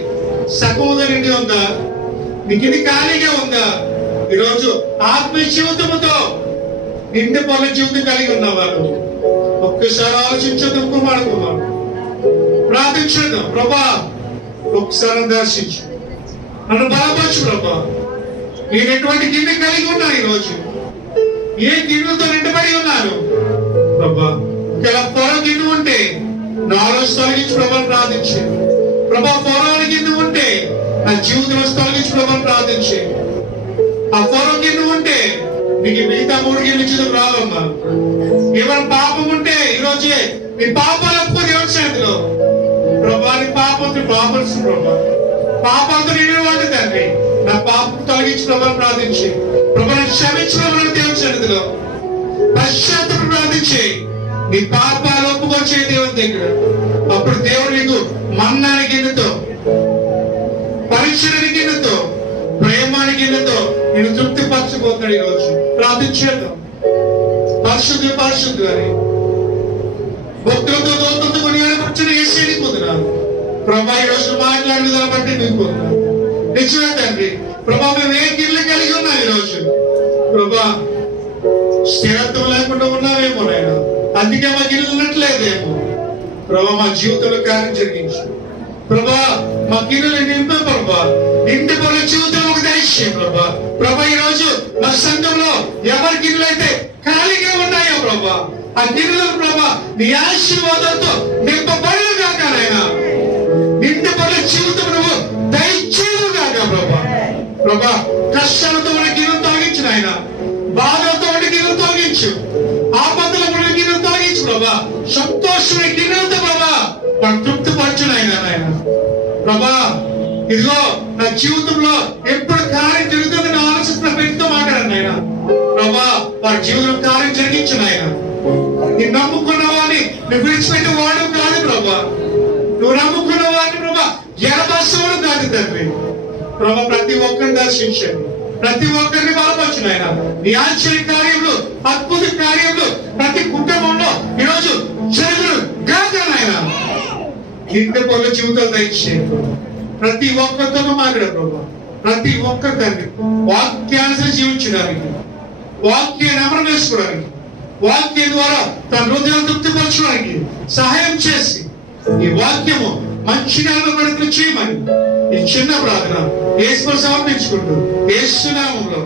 సగముగా నిండి ఉందా? నీకు ఇన్ని ఖాళీగా ఉందా? ఈరోజు ఆత్మీయ జీవితంతో నిండి పొల జీవితం కలిగి ఉన్నావా? ఒక్కసారి ఆలోచించడం కుమారుడు ప్రార్థించేద్దాం. ప్రభా ఒకసారి దర్శించు, నన్ను బలపరచు ప్రభా. నేను ఎటువంటి గిన్నె కలిగి ఉన్నాను ఈరోజు? ఏ గిన్నెలతో నిండబడి ఉన్నాను ప్రభా? ఇలా పొర గిన్నె ఉంటే నాలో తొలగించి ప్రభావం ప్రార్థించి ప్రభా. పొరని గిన్నె ఉంటే నా జీవితంలో తొలగించి ప్రభావం ప్రార్థించి. ఆ పొర గిన్నె ఉంటే నీకు మిగతా 3 గిన్నెలు జీవితం రావమ్మా. ఏమైనా పాపం ఉంటే ఈరోజే నీ పాపాలు ఒప్పుకొని దేవుని చేతిలో ప్రభా, నీ పాపంతో పాపలుసు ప్రభా. పాపాలతో నేను వాడి తండ్రి, నా పాపం తొలగించి ప్రభావం ప్రార్థించి ప్రభా క్షమించిన దేవుని చేతిలో పశ్చాత్తాపం ప్రార్థించి నీ పాపాలు ఒప్పుకొచ్చే దేవుని దగ్గర. అప్పుడు దేవుడు నీకు మన్నాని గిన్నెతో, పరిచయ గిన్నెతో, ప్రేమాని గిన్నెతో నేను తృప్తి పరచబోతాడు ఈరోజు. ప్రార్థన చేద్దాం. పరిశుద్ధులు అని భక్తులతో దోతులతో కొని ఏర్పరిచిన ఏసీని పొందినాను ప్రభా. ఈ రోజు మాట్లాడిన దాన్ని బట్టి నేను పొందినాను. నిజమే తండ్రి ప్రభా, మేము ఏ గిన్నెలు కలిగి ఉన్నాం ఈ రోజు ప్రభా. స్థిరత్వం లేకుండా ఉన్నామేమో నాయన, అందుకే మా గిన్నెలు ఉన్నట్లేదేమో ప్రభా. మా జీవితంలో కార్యం జరిగించు ప్రభా. మా గిన్నెలు నింపే ప్రభా, నిండి పనుల జీవితం ఒక దయచేయం ప్రభా. ప్రభా, ఈ రోజు మా సంఘంలో ఎవరి గిన్నెలు అయితే ఖాళీగా ఉన్నాయో ప్రభా, ఆ గిన్నెలు ప్రభా నీ ఆశీర్వాదంతో నింపబడును గాక నాయన. నిండి పనుల జీవితం నువ్వు దయచేయను గాక ప్రభా. ప్రభా, కష్టాలతో ఉన్న గిన్నెలు తొలగించు నాయన, బాధలతో ఉన్న గిన్నెలు తొలగించు, ఆపదలో ఉన్న గిన్నెలు తొలగించు ప్రభా. సంతోషమైన గిన్నెలతో ప్రభా మనం తృప్తిపరచు నాయన. ప్రభా, ఇదిగో నా జీవితంలో ఎప్పుడు కార్యం జరుగుతుందని ఆలోచిస్తున్న వ్యక్తితో మాట్లాడాను నాయన. ప్రభా, వారి జీవితంలో కార్యం జరిగించు నాయన. నీ నమ్ముకున్న వాడిని నువ్వు విడిచిపెట్టే వాడు కాదు ప్రభా. నువ్వు నమ్ముకున్న వాడిని ప్రభా ఎడబాసవాడు కాదు తండ్రి. ప్రభా, ప్రతి ఒక్కరిని దర్శించండి, ప్రతి ఒక్కరిని బలపరచు నాయన. నీ ఆశ్చర్య కార్యములు, అద్భుత కార్యములు ప్రతి కుటుంబంలో ఈరోజు జరుగును గాక నాయన. ఇంటి పనుల జీవితాలు దయచేయండి. ప్రతి ఒక్కరితోనూ మాట్లాడే ప్రభా, ప్రతి ఒక్కరి తండ్రి వాక్యానుసరి జీవించడానికి, వాక్యాన్ని అమలు చేసుకోవడానికి, వాక్యం ద్వారా తన హృదయాన్ని తృప్తిపరచడానికి సహాయం చేసి ఈ వాక్యము మంచి నిలబడుతూ చేయమని ఈ చిన్న ప్రార్థన యేసుకు సమర్పించుకుంటూ యేసు నామములో